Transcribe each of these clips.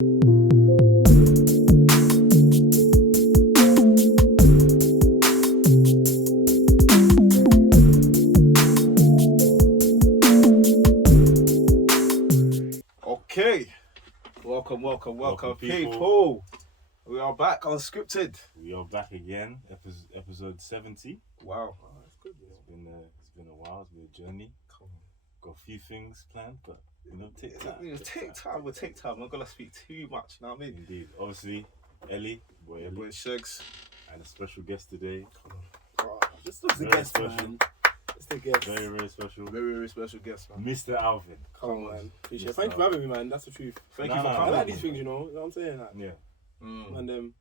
Okay, welcome, people. We are back unscripted. We are back again, episode 70. Wow, That's good. It's been a while. It's been a journey. Got a few things planned, but take time. We'll take time. I'm not gonna speak too much. You know what I mean? Indeed. Obviously, Ellie, boy Shags, and a special guest today. This is the guest, man. It's the guest. Very, very special. very, very special guest, man. Mr. Alvin. Come on, man. Appreciate it. Thank you for having me, man. That's the truth. Thank you for I coming. like these things, you know what I'm saying? Like, Yeah, man,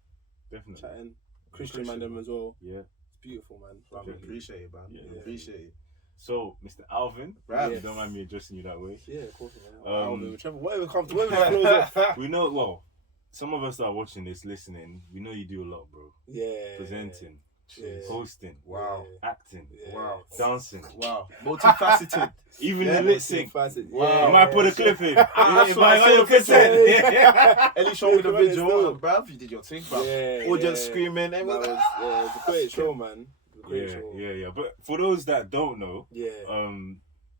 definitely. chatting. Christian, man, them as well. Yeah. It's beautiful, man. I appreciate it, man. Yeah. Appreciate it. So, Mr. Alvin, Right. if you don't mind me addressing you that way. Yeah, of course, man. Um, Whatever flows off. We know, well, some of us that are watching this, listening, we know you do a lot, bro. Yeah. Presenting, Yeah. hosting, Wow. acting, Yeah. Wow. dancing, Wow. Multifaceted. even Yeah, the lip sync. Wow. You might put a clip in. That's If what I I got your said. consent. Ellie showed me the Yeah, video, it's bruv. You did your thing, bruv. Yeah. Audience yeah. screaming. It Everyone was a great show, man. It was a great show. Yeah. But for those that don't know, Yeah.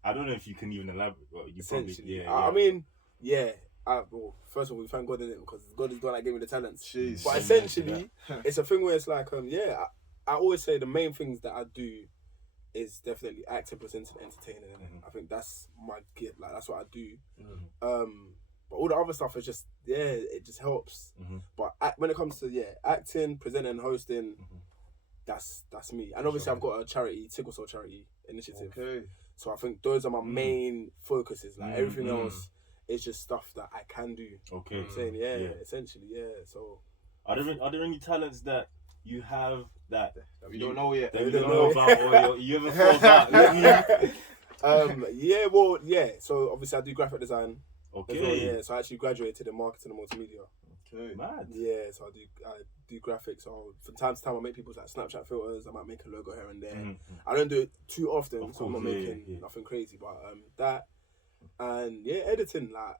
I don't know if you can even elaborate. Well, you probably, Essentially. yeah. I mean, yeah. Well, first of all, we thank God in it because God is the one that gave me the talents. Jeez. But essentially, it's a thing where it's like, I always say the main things that I do is definitely acting, presenting, entertaining. I think that's my gift. Like that's what I do. But all the other stuff is just it just helps. But when it comes to acting, presenting, and hosting, that's me. And obviously, I've got a charity, sickle cell charity initiative. Okay. So I think those are my main focuses. Like everything else is just stuff that I can do. Okay. I'm saying essentially, So Are there any talents that you have that We don't know yet. that you don't know about, or you ever thought about? So obviously I do graphic design. Okay. As well, so I actually graduated in marketing and multimedia. Okay. Mad. Yeah, so I do graphics. So from time to time I make people's like Snapchat filters. I might make a logo here and there. I don't do it too often, Of so I'm not course, making nothing crazy. But that and editing. Like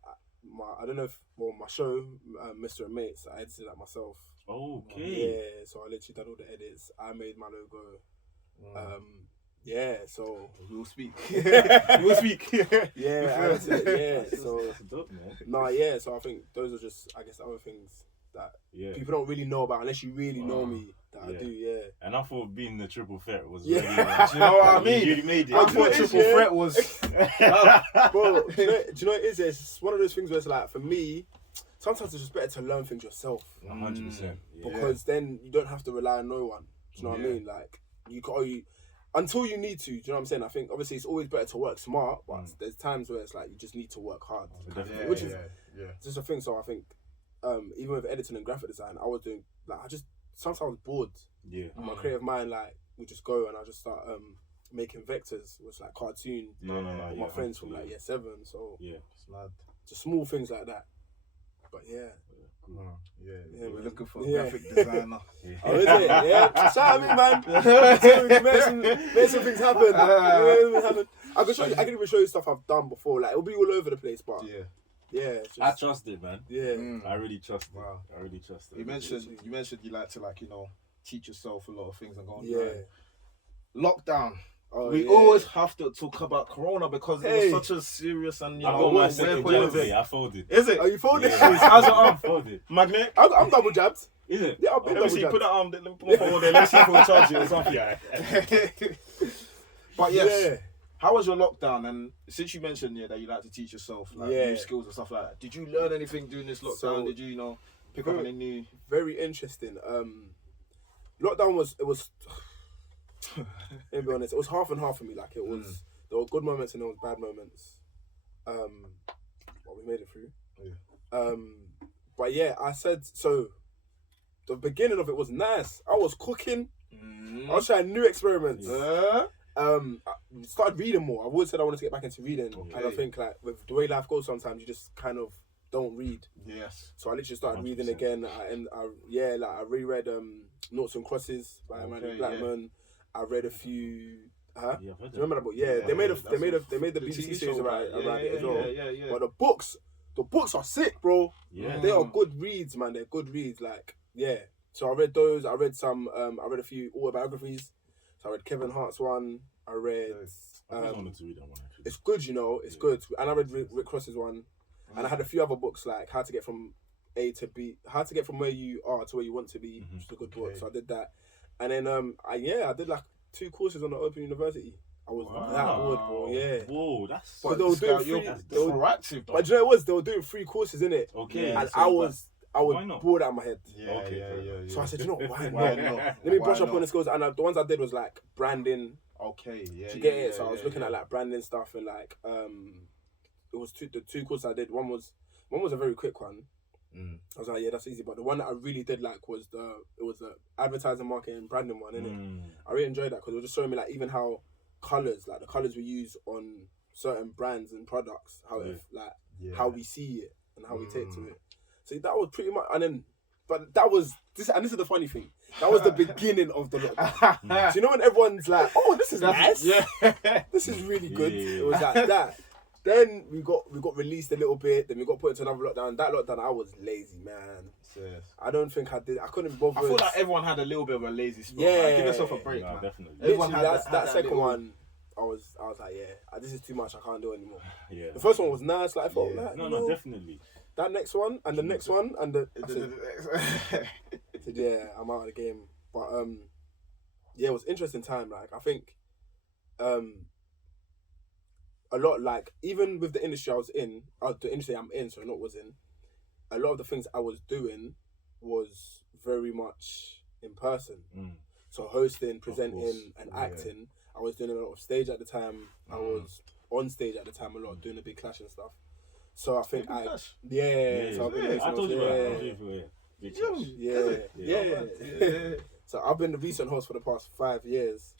my show, Mistar and Mates, I edited that myself. Okay. Yeah, so I literally done all the edits. I made my logo. So We'll speak. we'll speak. Yeah, so That's dope, man. so I think those are just, I guess, the other things that Yeah. people don't really know about unless you really know me. That I do, And I thought being the triple threat was Yeah. really, Do you know what I mean? You made it. I thought triple threat was. Bro, do you know what it is? It's one of those things where it's like, for me, sometimes it's just better to learn things yourself 100%. because then you don't have to rely on no one. Do you know what I mean? Like until you need to. Do you know what I'm saying? I think obviously it's always better to work smart, but there's times where it's like you just need to work hard, which is just a thing. So I think even with editing and graphic design, I was doing like sometimes I was bored. Yeah. My creative mind would just go and I just start making vectors, which like cartoon. No. With my friends from like year 7. So It's mad. just small things like that. But We're looking for a Yeah. graphic designer. Oh, is it? Yeah. Shout at me, man. Make some things happen. I can even show you stuff I've done before. Like it'll be all over the place, but it's just, I trust it, man. yeah. I really trust it. Wow. I really trust it. You mentioned you like to teach yourself a lot of things and go on. Yeah. Lockdown. Oh, We yeah. always have to talk about Corona because it was such a serious and I got my weird second point of jab it. today. I folded. Is it? Oh, you folded? Yeah. How's it I arm? folded. Magnet? I'm double jabbed. Is it? Yeah, I've been Let me double see. jabbed. Put that arm. Let me put my phone there. Let's see if we'll charge you or something. But yes. Yeah. How was your lockdown? And since you mentioned that you like to teach yourself new skills and stuff like that, did you learn anything during this lockdown? So, did you pick up any new? Very interesting. Lockdown was to be honest, it was half and half for me. Like it was, there were good moments and there was bad moments. But we made it through. Yeah. But yeah, I said so. The beginning of it was nice. I was cooking. I was trying new experiments. I started reading more. I've always said I wanted to get back into reading, and I think like with the way life goes, sometimes you just kind of don't read. Yes. So I literally started 100%. reading again. I reread Noughts and Crosses by Emmanuel Blackman. I read a few. Huh? Yeah, I've heard Do you remember that book? Yeah, they made the BBC series around it as well. Yeah. But the books the books are sick, bro. Yeah. They are good reads, man. They're good reads. Like, yeah. So I read those. I read some. I read a few autobiographies. So I read Kevin Hart's one. I read. I always wanted to read that one actually. It's good, you know. It's good. And I read Rick Ross's one. And I had a few other books like How to Get From A to B, How to Get From Where You Are to Where You Want to Be, which is a good book. So I did that. And then I did like 2 courses on the Open University. I was that bored, bro. Yeah. Whoa, that's. But they were doing free. They were proactive, though. But do you know what it was? They were doing free courses, innit? Okay. And so I was why not? bored out of my head. Yeah, yeah. So I said, you know, why Why not? not? Let me brush Why up not? on the skills. And the ones I did was like branding. Okay, yeah. Do you get it? So I was looking at like branding stuff and like it was the 2 courses I did. One was a very quick one. I was like, yeah, that's easy. But the one that I really did like was the advertising, marketing, and branding one, innit? I really enjoyed that because it was just showing me like even how colours, like the colours we use on certain brands and products, how how we see it and how we take to it. So that was pretty much, and then, but that was this, and this is the funny thing. That was the beginning of the lockdown. So you know when everyone's like, "Oh, this is nice. Yeah, this is really good." Yeah. It was like that. Then we got released a little bit. Then we got put into another lockdown. That lockdown, I was lazy, man. Yes. I don't think I did. I couldn't bother. I feel like everyone had a little bit of a lazy spot. Yeah. Like, give yourself a break, Nah, man. definitely. Everyone Literally, had that second little- one. I was like, yeah, this is too much. I can't do it anymore. Yeah. The first one was nice. Like I felt like No, you no, know, definitely. that next one and the next one and the. I said, yeah, I'm out of the game. But yeah, it was an interesting time. Like I think, a lot like even with the industry I was in, the industry I'm in, so not was in. A lot of the things I was doing was very much in person. So hosting, presenting, and acting. I was doing a lot of stage at the time. I was on stage at the time a lot, doing the big clash and stuff. So I think So I've been I told you So I've been the recent host for the past 5 years.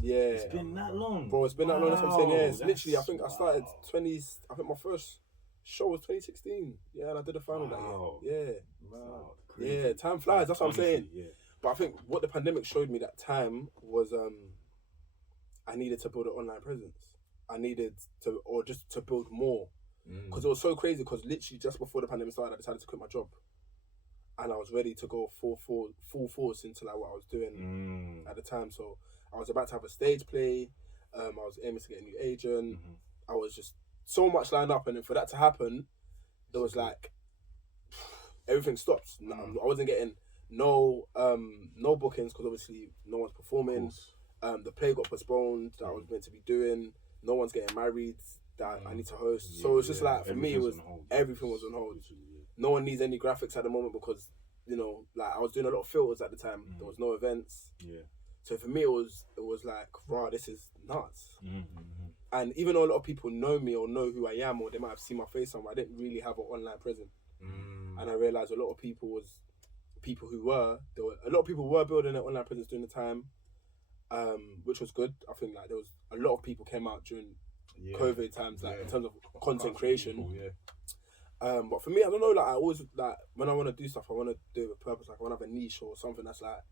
Yeah. It's been that long. Bro, it's been that long. That's what I'm saying. Yeah, it's Wow, literally, I think I that's- started I think my first show was 2016. Yeah, and I did the final Wow. that year. Wow, Yeah. crazy. Yeah, time flies. That's what I'm Honestly, saying. Yeah. But I think what the pandemic showed me that time was I needed to build an online presence. I needed to, or just to build more. Because it was so crazy, because literally just before the pandemic started, I decided to quit my job. And I was ready to go full force into like what I was doing at the time. So I was about to have a stage play. I was aiming to get a new agent. I was just so much lined up. And then for that to happen, it was like everything stopped. I wasn't getting no bookings because obviously no one's performing. The play got postponed that I was meant to be doing. No one's getting married that I need to host. So it's just like for me, it was everything was on hold. No one needs any graphics at the moment because like I was doing a lot of filters at the time. There was no events. Yeah. So for me, it was like, wow, this is nuts. And even though a lot of people know me or know who I am, or they might have seen my face somewhere, I didn't really have an online presence. And I realized a lot of people were building an online presence during the time, which was good. I think like there was a lot of people came out during COVID times, like in terms of content creation. But for me, I don't know, like I always, like when I want to do stuff, I want to do it with purpose. Like I want to have a niche or something that's like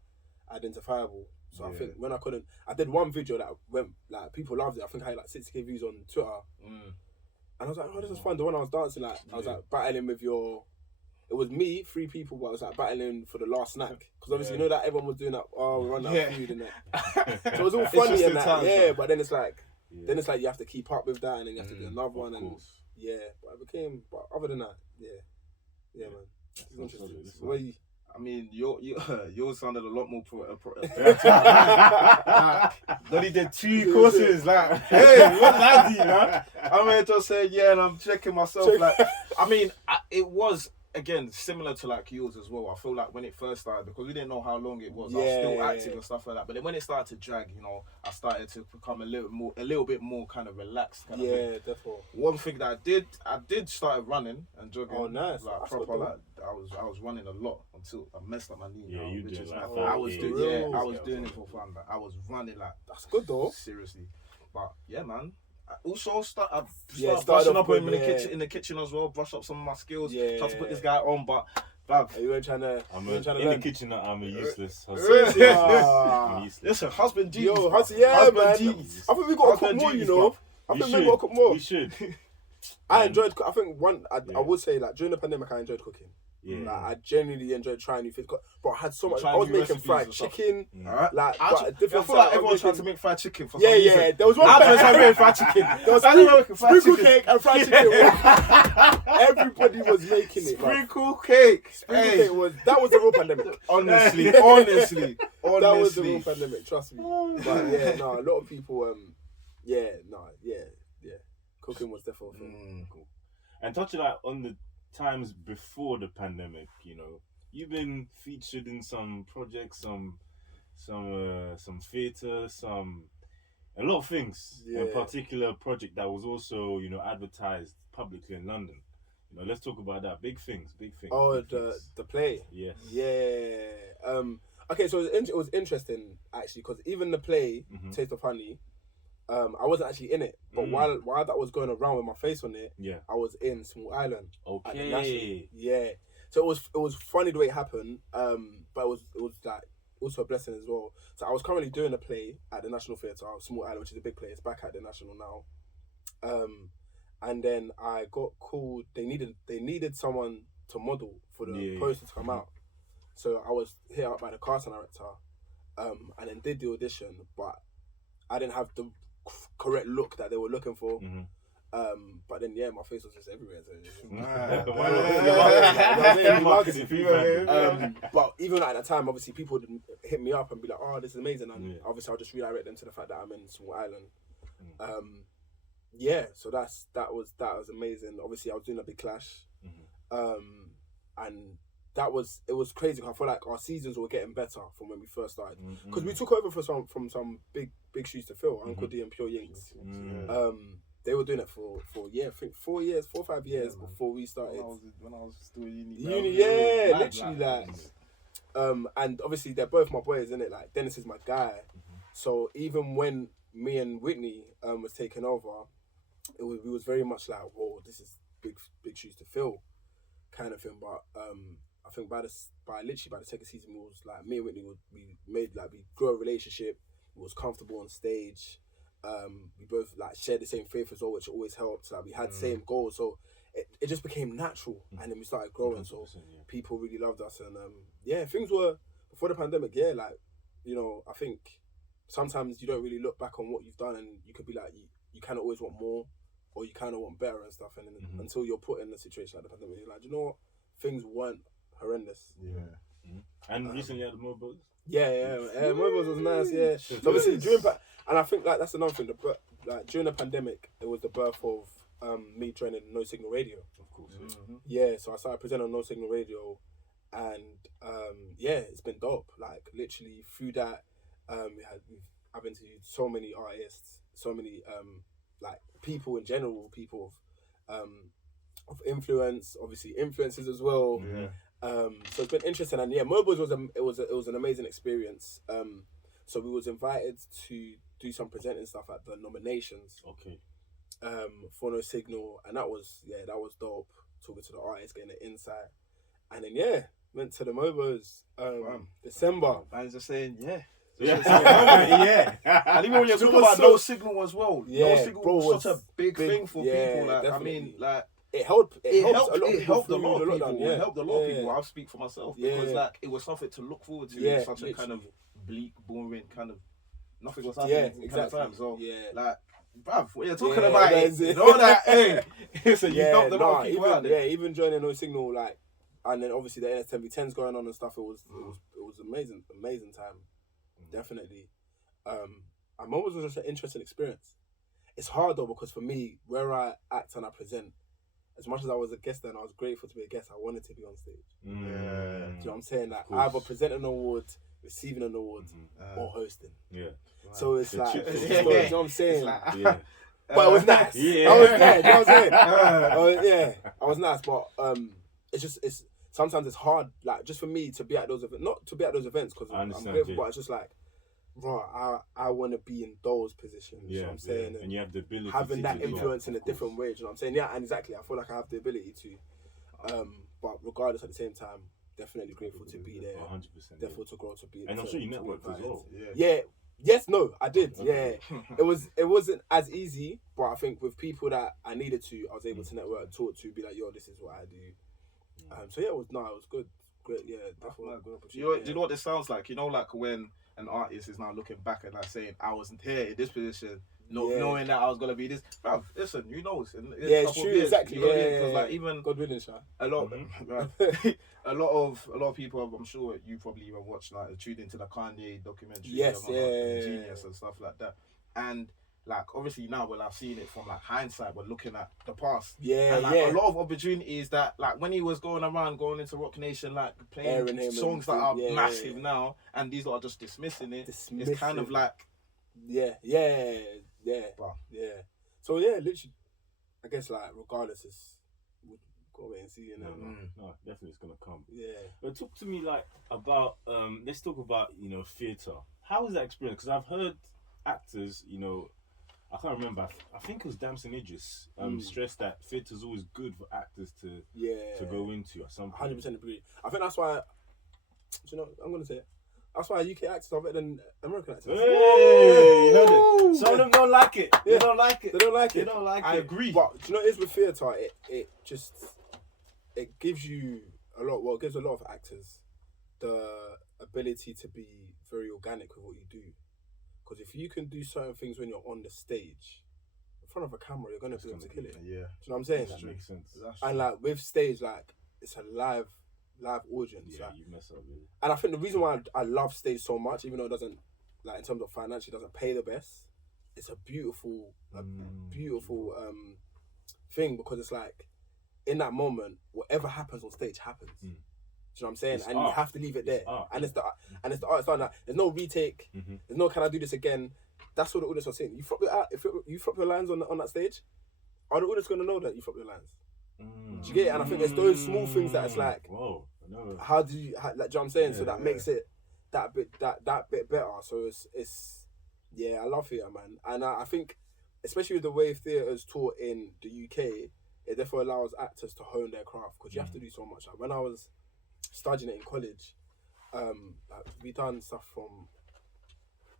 identifiable. So I think when I did one video that went, like people loved it. I think I had like 60k views on Twitter. And I was like, oh, this is fun. The one I was dancing, like I was like battling with it was me, 3 people, but I was like battling for the last snack. Because obviously you know that everyone was doing that, oh, we run out of food and that. So it was all funny and that, but then it's like, you have to keep up with that and then you have to do another one. And but other than that, man. It's interesting. So I mean, yours sounded a lot more Then he did 2 courses, like, hey, what laddie, man? I'm just saying, and I'm checking myself, like, I mean, it was, again, similar to like yours as well. I feel like when it first started, because we didn't know how long it was, I was still active and stuff like that. But then when it started to drag, I started to become a little bit more kind of relaxed. Kind of thing. Definitely. One thing that I did start running and jogging. Oh, nice. Like that's proper, like I was running a lot until I messed up my knee. Yeah, you did. Like, I was doing it for fun. Like, I was running like. That's good though. Seriously, but yeah, man. I also started brushing up in the kitchen as well. Brush up some of my skills. Try to put this guy on, but. You weren't trying to. I'm in the kitchen. I'm a useless. I'm useless. Listen, husband duties. Husband duties. I think we got to cook more. I think we got to cook more. We should. I enjoyed. I think I would say like during the pandemic, I enjoyed cooking. Yeah. Like, I genuinely enjoyed trying new things. But I had so much. Trying I was new making recipes fried and stuff. chicken. Alright. Like, I but feel like everyone's trying to make fried chicken for some reason. Yeah. There was one. I was trying to make fried chicken. There was sprinkle cake and fried chicken. Everybody was making it. Sprinkle cake. Sprinkle cake was the real pandemic. Honestly. That was the real pandemic. Trust me. But yeah, no, a lot of people. Yeah. Cooking was definitely a thing. Cool. And touching on the times before the pandemic, you've been featured in some projects, some theatre, a lot of things. Yeah. A particular project that was also, advertised publicly in London. Let's talk about that. Big things. Oh, big things. the play. Yes. Yeah. Okay, so it was interesting actually because even the play, Taste of Honey, I wasn't actually in it, but while that was going around with my face on it, I was in Small Island. At the National. Yeah. So it was funny the way it happened, but it was like also a blessing as well. So I was currently doing a play at the National Theatre, Small Island, which is a big play. It's back at the National now. And then I got called. They needed someone to model for the poster to come out. So I was hit up by the casting director, and then did the audition, but I didn't have the correct look that they were looking for. But then my face was just everywhere. But even at the time, obviously people would hit me up and be like, "Oh, this is amazing," and obviously I'll just redirect them to the fact that I'm in Small Island. So that was amazing. Obviously, I was doing a Big Clash, and it was crazy. I feel like our seasons were getting better from when we first started because we took over from some big shoes to fill. Uncle D and Pure Yinks. They were doing it for I think 4 or 5 years before we started. When I was still uni. Literally and obviously they're both my boys, innit? Like Dennis is my guy. So even when me and Whitney was taking over, we was very much like, whoa, this is big shoes to fill, kind of thing. But I think by the second season, we was like me and Whitney we grew a relationship. We was comfortable on stage. We both like shared the same faith as well, which always helped. Like we had the same goals, so it just became natural, and then we started growing. So people really loved us, and things were before the pandemic. I think sometimes you don't really look back on what you've done, and you could be like you kind of always want more, or you kind of want better and stuff. And then until you're put in a situation like the pandemic, you're like, you know what, things weren't horrendous. And recently at the Mobiles. Mobiles was nice. Yeah, so obviously and I think that's another thing. During the pandemic, it was the birth of me joining No Signal Radio. Of course. So I started presenting on No Signal Radio, and it's been dope. Like literally through that, I've interviewed so many artists, so many like people in general, people of influence, obviously influencers as well. So it's been interesting, and Mobiles was an amazing experience. So we was invited to do some presenting stuff at the nominations. For No Signal, and that was dope. Talking to the artists, getting the insight, and then went to the Mobiles December. Man's just saying Yeah. And even when you're talking about No Signal as well, No Signal was such a big thing for people. Like, I mean, like it helped a lot of people. It helped a lot of people. I'll speak for myself because like it was something to look forward to in such a kind of bleak, boring kind of nothing was happening kind of time. So like, bruv, what you're talking about it, you know that, hey. So you helped a lot of people out there. Even joining No Signal, like, and then obviously the NS10V10s going on and stuff. It was amazing time, definitely. And Mobiles was just an interesting experience. It's hard though because for me, where I act and I present, as much as I was a guest and I was grateful to be a guest, I wanted to be on stage. Do you know what I'm saying? Like either presenting an award, receiving an award, or hosting. So it's like, you know what I'm saying? But it was nice. I was there, you know what I'm saying? I was nice, but it's sometimes it's hard, like just for me to be at those events, not to be at those events because I'm grateful, but it's just like, bro, I want to be in those positions. You know what I'm saying? And you have the ability having that influence in a different way. You know what I'm saying? Yeah, and exactly. I feel like I have the ability to. But regardless, at the same time, definitely grateful to be there. 100%. Definitely to grow to be. And I'm sure you networked as well. Yes, no, I did. Okay. Yeah, it wasn't as easy, but I think with people that I needed to, I was able to network, talk to, be like, yo, this is what I do. So yeah, it was good, great. Yeah, definitely a good opportunity. Do you know what this sounds like? You know, like when an artist is now looking back and like saying, I wasn't here in this position, knowing that I was gonna be this. Bruv, listen, you know, in Yeah, a it's couple true, of years, exactly. you know what I mean? Yeah, 'Cause, like, even God willing, Sha. a lot, bruv, a lot of people, I'm sure you probably even watched, like, tuned into the Kanye documentary, Yes, yeah. Genius and stuff like that, and like obviously now when I've seen it from like hindsight, we're looking at the past. Yeah, and like yeah. a lot of opportunities that like when he was going around, going into Rock Nation, like playing songs that are massive now, and these are just dismissing it. It's kind of like yeah. Wow. Yeah. So yeah, literally, I guess like regardless, we'll go wait and see. You know. No, definitely it's gonna come. Yeah. But talk to me like about let's talk about theatre. How was that experience? Because I've heard actors, I can't remember. I think it was Damson Idris stressed that theatre's always good for actors to go into at some point. 100% agree. I think that's why. I'm gonna say it. That's why UK actors are better than American actors. Hey, you know that. Some of them don't like it. They don't like it. They don't like it. They don't like it. I agree. But do you know what it is with theatre? It gives you a lot. Well, it gives a lot of actors the ability to be very organic with what you do. Because if you can do certain things when you're on the stage, in front of a camera, you're gonna be able to kill it. Yeah. Do you know what I'm saying? That makes sense. And like with stage, like it's a live audience. Yeah, like, you mess up really. and I think the reason why I love stage so much, even though it doesn't, like in terms of financially, doesn't pay the best, it's a beautiful thing, because it's like in that moment, whatever happens on stage happens. Do you know what I'm saying? It's and art. you have to leave it there. Art. And it's the art. It's not like, there's no retake. There's no can I do this again. That's what the audience are saying. You flop you flop your lines on that stage, are the audience gonna know that you flop your lines? Do you get it? And I think it's those small things that it's like, whoa, I know. how do you like? Do you know what I'm saying? Yeah, So that makes it that bit better. So it's yeah, I love theatre, man, and I think especially with the way theatre is taught in the UK, it therefore allows actors to hone their craft, because you have to do so much. Like when I was studying it in college, like we done stuff from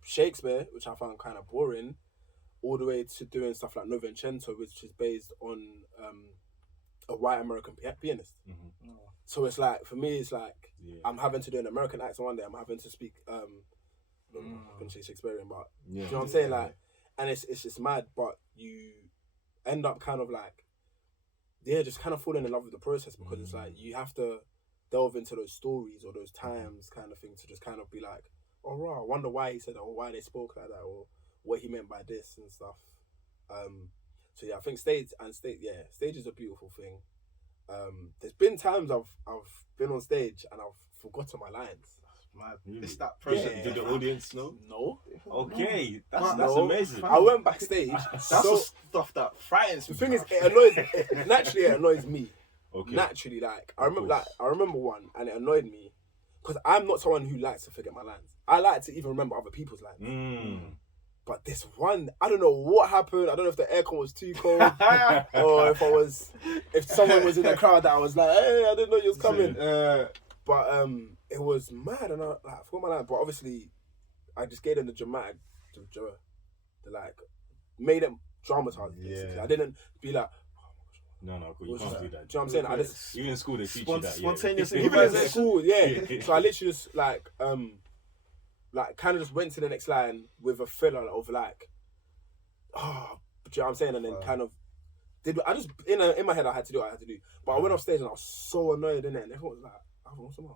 Shakespeare, which I found kind of boring, all the way to doing stuff like Novecento, which is based on a white American pianist. So it's like, for me, it's like I'm having to do an American accent one day. I'm having to speak, I'm gonna say Shakespearean, but do you know what I'm saying? Like, and it's just mad, but you end up kind of like, just kind of falling in love with the process, because it's like you have to delve into those stories or those times kind of thing to just kind of be like, oh, right, I wonder why he said that, or why they spoke like that, or what he meant by this and stuff. So yeah, I think stage is a beautiful thing. There's been times I've been on stage and I've forgotten my lines. Really? It's that pressure. Did the audience know? No. Okay, that's No. amazing. I went backstage. That's so the stuff that frightens the me. thing is, it annoys me. Okay. Naturally, like I remember one, and it annoyed me because I'm not someone who likes to forget my lines. I like to even remember other people's lines. But this one, I don't know what happened. I don't know if the aircon was too cold, or if someone was in the crowd that I was like, hey, I didn't know you was coming. But it was mad, and I forgot my line. But obviously, I just gave them the like made them dramatize. Basically, I didn't be like. No, you can't do that. Do you know what I'm saying? I just even in school they teach you that. Spontaneous even in school, So I literally just like kind of just went to the next line with a filler of like, do you know what I'm saying? And then kind of did. I just in my head I had to do what I had to do. But I went off stage and I was so annoyed in it, and everyone was like, what's the matter?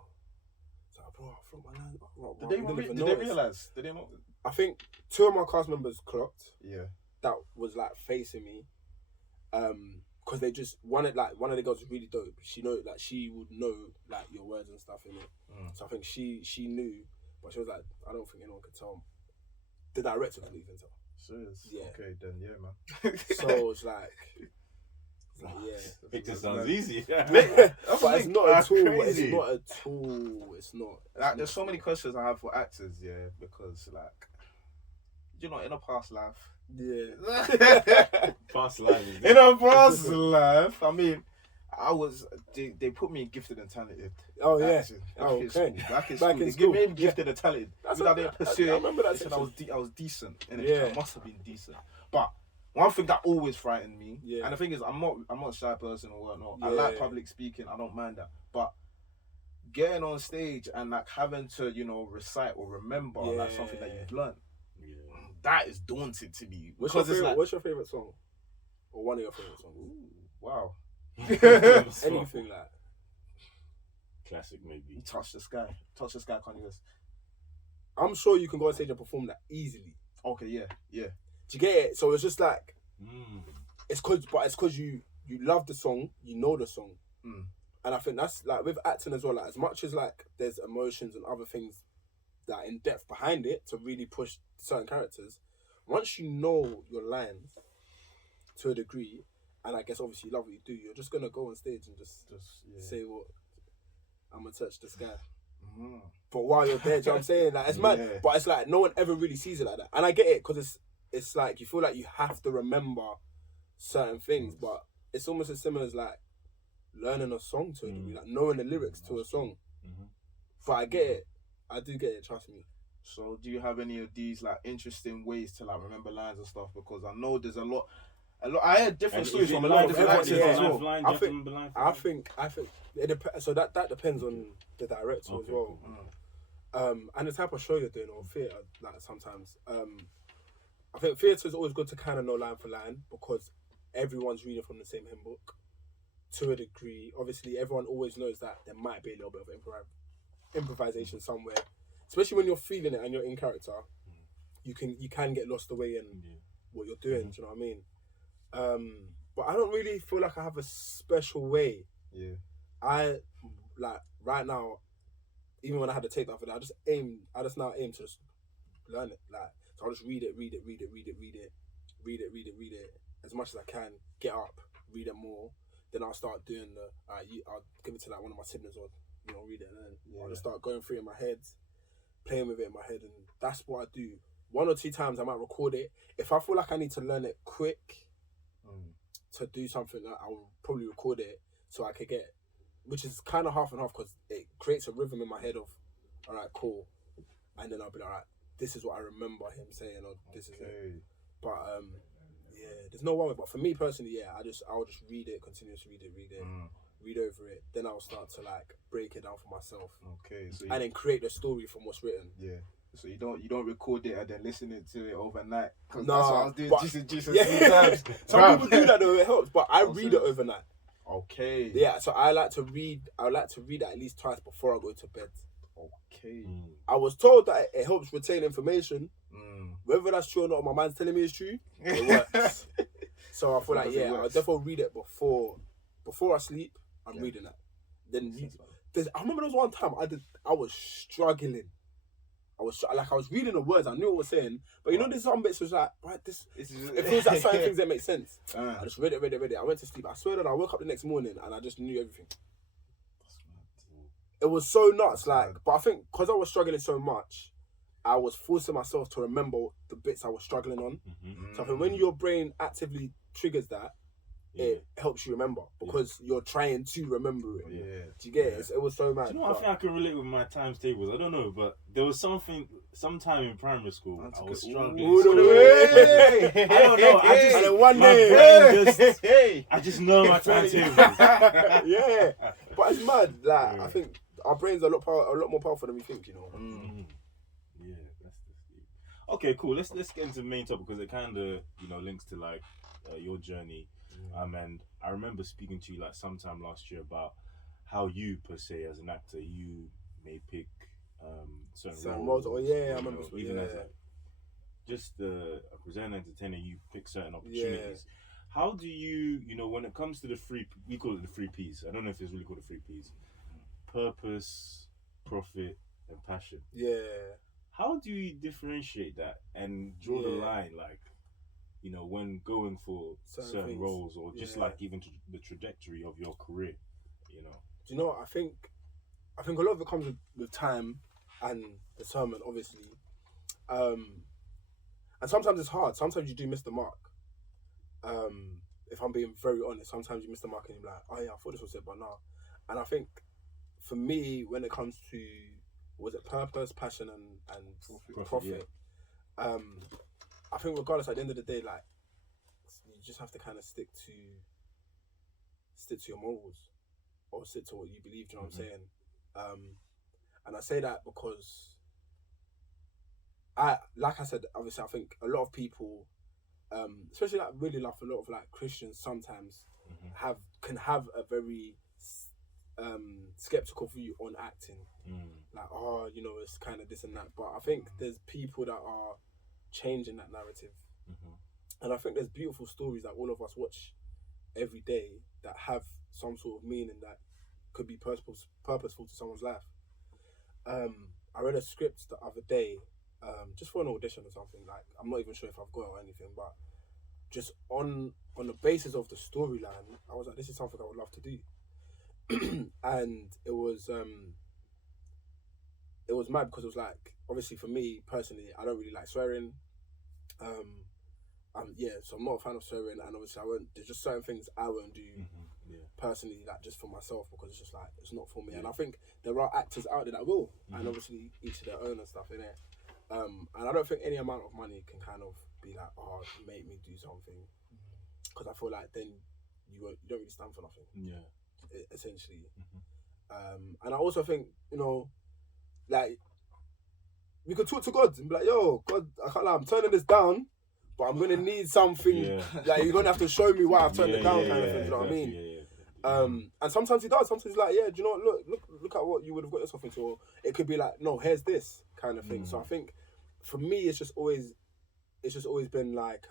So I bro, my line. Did they realise? Did they not? I think 2 of my cast members clocked. Yeah. That was like facing me. Because they just one of the girls was really dope. She would know like your words and stuff in it. So I think she knew, but she was like, I don't think anyone could tell. The director couldn't even tell. Serious? Yeah. Okay, then man. So it's like It just sounds easy. but it's not at all. Crazy. It's not at all. It's not. Like, there's so many questions I have for actors, because like, in a past life. Yeah. Past life. In a past life, I mean, They put me in gifted and talented. Oh yeah. Acting. Oh, in okay. school. Back in Back school. in They school. gave me gifted and talented. That's I didn't pursue it. I remember that They said I section. was decent. And Yeah. I must have been decent. But one thing that always frightened me, Yeah. and the thing is, I'm not a shy person or whatnot. I Yeah. like public speaking. I don't mind that. But getting on stage and like having to, recite or remember like something that you've learned, that is daunting to me. What's your favorite song? Or one of your favorite songs? Ooh, wow. Anything like classic maybe. Touch the Sky, Kanye West. I'm sure you can go on stage and perform that easily. Okay, yeah. Do you get it? So it's just like it's cause you love the song, you know the song. And I think that's like with acting as well, like as much as like there's emotions and other things that are in depth behind it to really push certain characters, once you know your lines to a degree, and I guess obviously you love what you do, you're just gonna go on stage and just say what I'm gonna touch the sky. But while you're there, do you know what I'm saying? Like it's mad, but it's like no one ever really sees it like that. And I get it because it's like you feel like you have to remember certain things, but it's almost as similar as like learning a song to a degree, like knowing the lyrics to a song. But I get it. I do get it, trust me. So do you have any of these like interesting ways to like remember lines and stuff? Because I know there's a lot. I heard different stories from a lot of different actors as well. I think it depends. So that depends on the director as well, and the type of show you're doing or theatre. Like sometimes, I think theatre is always good to kind of know line for line because everyone's reading from the same hymn book to a degree. Obviously, everyone always knows that there might be a little bit of improvisation somewhere, especially when you're feeling it and you're in character. You can get lost away in what you're doing. Do you know what I mean? But I don't really feel like I have a special way. I like right now, even when I had to take that for that, I just now aim to just learn it. Like so I'll just read it as much as I can, get up, read it more, then I'll start doing I'll give it to like one of my siblings or read it, and then I'll just start going through it in my head, playing with it in my head, and that's what I do. 1 or 2 times I might record it. If I feel like I need to learn it quick to do something, I'll probably record it so I could get, which is kind of half and half because it creates a rhythm in my head of, all right, cool, and then I'll be like, all right, this is what I remember him saying, or this is it. But there's no one way. But for me personally, I'll just read it, continuously read it, read over it. Then I'll start to like break it down for myself. So and then create the story from what's written. So you don't record it and then listen to it overnight. No, that's what I was doing. Times. Some people do that though. It helps, but I read it overnight. Okay. Yeah, so I like to read it at least twice before I go to bed. Okay. I was told that it helps retain information. Whether that's true or not, my mind's telling me it's true. It works. So I feel like I'll definitely read it before I sleep. I'm reading that. Then I remember there was one time I was struggling. I was reading the words. I knew what I was saying, but there's some bits was like, right, it feels like certain things that make sense. I just read it. I went to sleep. I swear that I woke up the next morning and I just knew everything. It was so nuts, but I think because I was struggling so much, I was forcing myself to remember the bits I was struggling on. So I think when your brain actively triggers that, it helps you remember because you're trying to remember it. Do you get it? It was so mad. Do you know what I think I can relate with my times tables? I don't know, but there was sometime in primary school I was struggling. I don't know. And then one day, I just know my timetables. But it's mad. Like I think our brains are a lot more powerful than we think. Yeah, that's deep. Okay, cool. Let's get into the main topic because it kind of links to like your journey. And I remember speaking to you like sometime last year about how you per se as an actor you may pick certain roles. I remember. Even as just a presenter, entertainer, you pick certain opportunities. How do you when it comes to we call it the 3 Ps. I don't know if it's really called the 3 Ps. Purpose, profit, and passion. How do you differentiate that and draw the line, like? When going for certain roles or just like even the trajectory of your career, Do you know what? I think a lot of it comes with time and discernment, obviously. And sometimes it's hard. Sometimes you do miss the mark. if I'm being very honest, sometimes you miss the mark and you're like, oh yeah, I thought this was it, but no. And I think for me, when it comes to, was it purpose, passion, and profit? I think regardless, at the end of the day, like, you just have to kind of stick to your morals, or stick to what you believe. Do you know what I'm saying? And I say that because like I said, obviously, I think a lot of people, especially like really love a lot of like Christians, sometimes can have a very skeptical view on acting. Like, oh, you know, it's kind of this and that. But I think there's people that are changing that narrative, and I think there's beautiful stories that all of us watch every day that have some sort of meaning that could be purposeful to someone's life. I read a script the other day, just for an audition or something. Like, I'm not even sure if I've got it or anything, but just on the basis of the storyline, I was like, this is something I would love to do. And it was mad because it was like, obviously for me personally, I don't really like swearing. So I'm not a fan of swearing, and obviously there's just certain things I won't do personally, like just for myself, because it's just like, it's not for me. And I think there are actors out there that will, and obviously each of their own and stuff, innit? And I don't think any amount of money can kind of be like, oh, make me do something, because I feel like then you don't really stand for nothing. Essentially. And I also think, you know, like, we could talk to God and be like, yo, God, I can't lie, I'm turning this down, but I'm gonna need something. Like, you're gonna have to show me why I've turned it down, kind of thing. You know what I mean? And sometimes he does. Sometimes he's like, yeah, do you know what? Look at what you would have got yourself into. Or it could be like, no, here's this kind of thing. So I think for me, it's just always been like,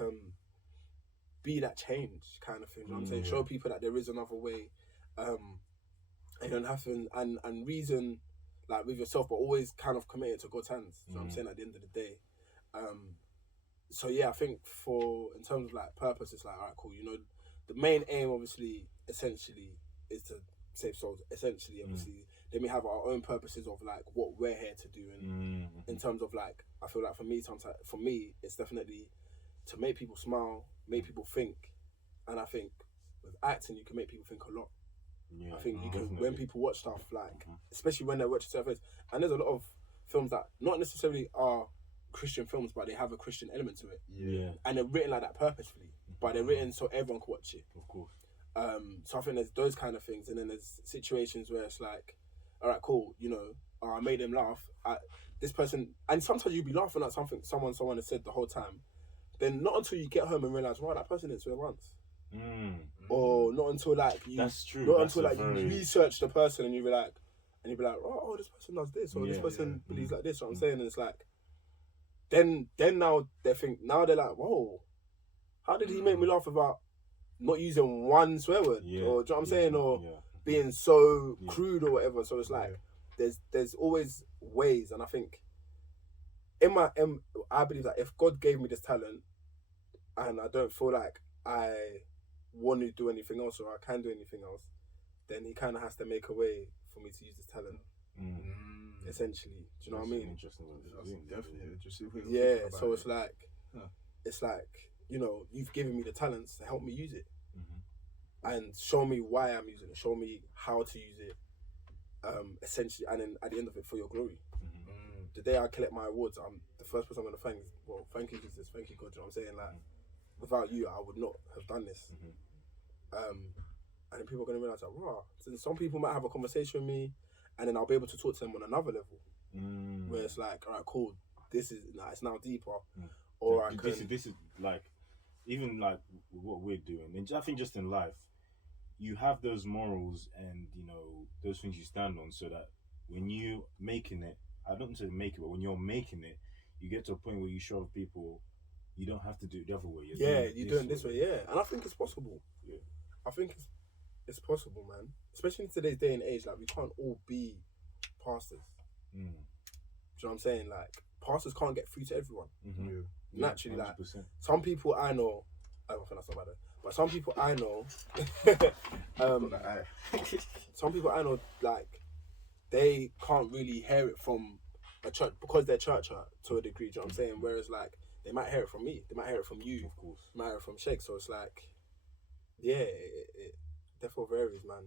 be that change kind of thing. You know what I'm saying? Show people that there is another way. And you don't have to and reason like with yourself, but always kind of commit it to God's hands. You know what I'm saying? At the end of the day. So yeah, I think in terms of like purpose, it's like, alright, cool. You know, the main aim, obviously, essentially, is to save souls. Essentially, obviously, then we have our own purposes of like what we're here to do, and in terms of like, I feel like for me, it's definitely to make people smile, make people think, and I think with acting, you can make people think a lot. I think you can, when people watch stuff, like, especially when they're watching certain films, and there's a lot of films that not necessarily are Christian films, but they have a Christian element to it. And they're written like that purposefully, but they're written so everyone can watch it. Of course. So I think there's those kind of things, and then there's situations where it's like, all right, cool, you know, I made them laugh at this person, and sometimes you'll be laughing at something someone has said the whole time. Then not until you get home and realize, wow, that person didn't swear once. Or not until like you. That's true. Not until like you research the person and you be like, oh, this person does this, or this person believes like this. What I'm saying, and it's like, then now they're like, whoa, how did he make me laugh about not using one swear word, or do you know what I'm saying, or being so crude or whatever. So it's like there's always ways, and I think I believe that if God gave me this talent, and I don't feel like I want to do anything else or I can do anything else, then he kind of has to make a way for me to use this talent. Essentially, do you know what I mean? Definitely. So it's like, you know, you've given me the talents to help me use it, and show me why I'm using it, show me how to use it, essentially, and then at the end of it, for your glory. The day I collect my awards, I'm the first person I'm gonna thank. Well, thank you, Jesus, thank you, God. You know what I'm saying? Like, without you, I would not have done this. And then people are gonna realize that, wow. So some people might have a conversation with me, and then I'll be able to talk to them on another level, where it's like, all right, cool. This is it's now deeper, or I can. This is like, even like what we're doing, and I think just in life, you have those morals and, you know, those things you stand on, so that when you making it, I don't say make it, but when you're making it, you get to a point where you show people you don't have to do it the other way. You're doing this way, and I think it's possible. I think it's possible, man. Especially in today's day and age, like, we can't all be pastors. Do you know what I'm saying? Like, pastors can't get through to everyone. Naturally, 100%. Like, some people I know, I don't think that's not bad, but some people I know, some people I know, like, they can't really hear it from a church because they're church hurt to a degree. Do you know what I'm saying? Whereas, like, they might hear it from me, they might hear it from you, of course, they might hear it from Sheikh. So it's like, Yeah, it definitely varies, man.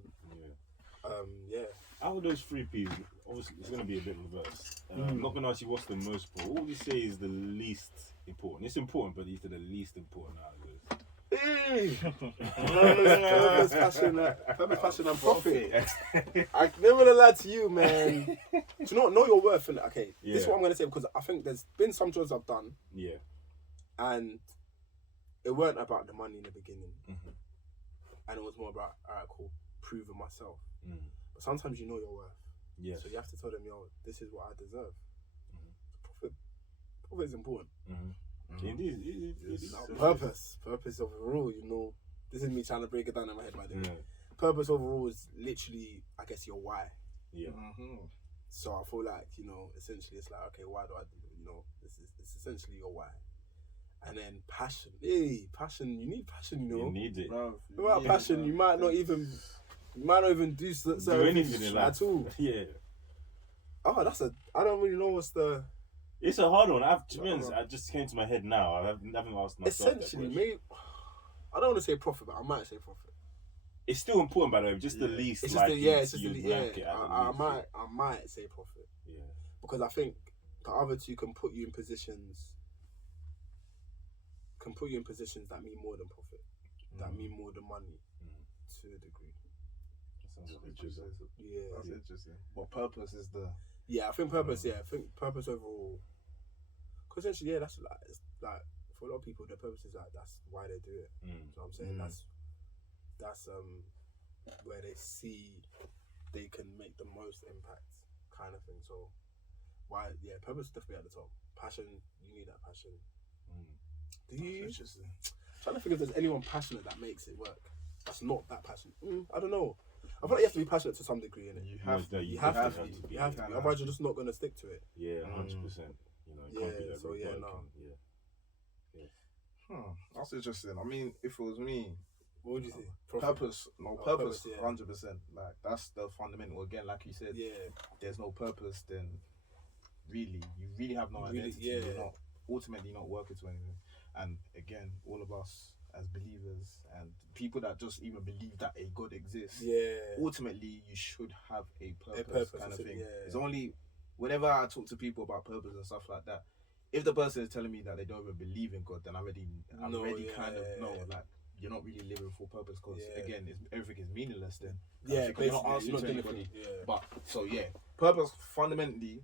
Yeah. Out of those 3 P's, obviously it's gonna be a bit reversed. I'm not gonna ask you what's the most important. What would you say is the least important? It's important, but these are the least important out of those. Purpose, passion, and profit. I never gonna lie to you, man. Do you know your worth? And okay, this is what I'm gonna say because I think there's been some jobs I've done, and it weren't about the money in the beginning, and it was more about alright, cool, proving myself. But sometimes you know your worth, so you have to tell them, yo, this is what I deserve. Profit is important. Indeed. Purpose overall, you know, this is me trying to break it down in my head, by the way. Purpose overall is literally, I guess, your why. So I feel like, you know, essentially it's like, okay, why do I do it? You know, it's essentially your why. And then passion. Passion, you need passion, you know. You need it. Bro, without passion, you might not even do certain anything things in life at all. Oh, I don't really know what's the... It's a hard one. To be honest, I just came to my head now. I haven't asked myself. Essentially, maybe I don't want to say profit, but I might say profit. It's still important, by the way. Just the least. It's just I might say profit. Because I think the other two can put you in positions. That mean more than profit. That mean more than money, to a degree. That sounds interesting. That's interesting. But purpose is the. I think purpose. I think purpose overall. Because essentially, that's like, it's like for a lot of people, their purpose is like that's why they do it. You know what I'm saying? That's where they see they can make the most impact, kind of thing. So purpose is definitely at the top. Passion, you need that passion. Do you? Interesting. Trying to think if there's anyone passionate that makes it work. That's not that passionate. I don't know. I feel like you have to be passionate to some degree, innit? You have to. You have to be. Otherwise, you're just not gonna stick to it. 100%. You know, it can't be that so That's interesting. I mean, if it was me, what would you say? Purpose, 100%. Like that's the fundamental. Again, like you said, there's no purpose, then you really have no identity. You're not ultimately not working to anything. And again, all of us as believers and people that just even believe that a God exists, ultimately you should have a purpose kind of thing. It's only whenever I talk to people about purpose and stuff like that, if the person is telling me that they don't even believe in God, then I already kind of know like you're not really living for purpose, because again, everything is meaningless then. Because you're not answering to anybody. But so purpose fundamentally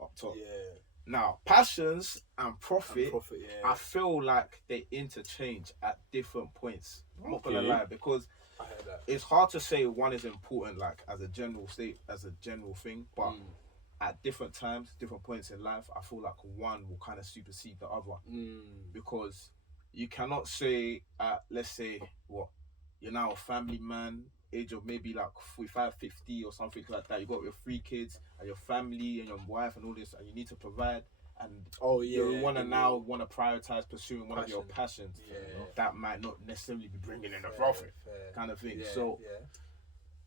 up top. Now, passions and profit, I feel like they interchange at different points. I'm not gonna lie, because it's hard to say one is important, like as a general thing, but at different times, different points in life, I feel like one will kind of supersede the other. Because you cannot say, let's say, you're now a family man, age of maybe like 45, 50 or something like that. You got your 3 kids and your family and your wife and all this, and you need to provide. And you want to prioritize pursuing one of your passions that might not necessarily be bringing in a profit, kind of thing.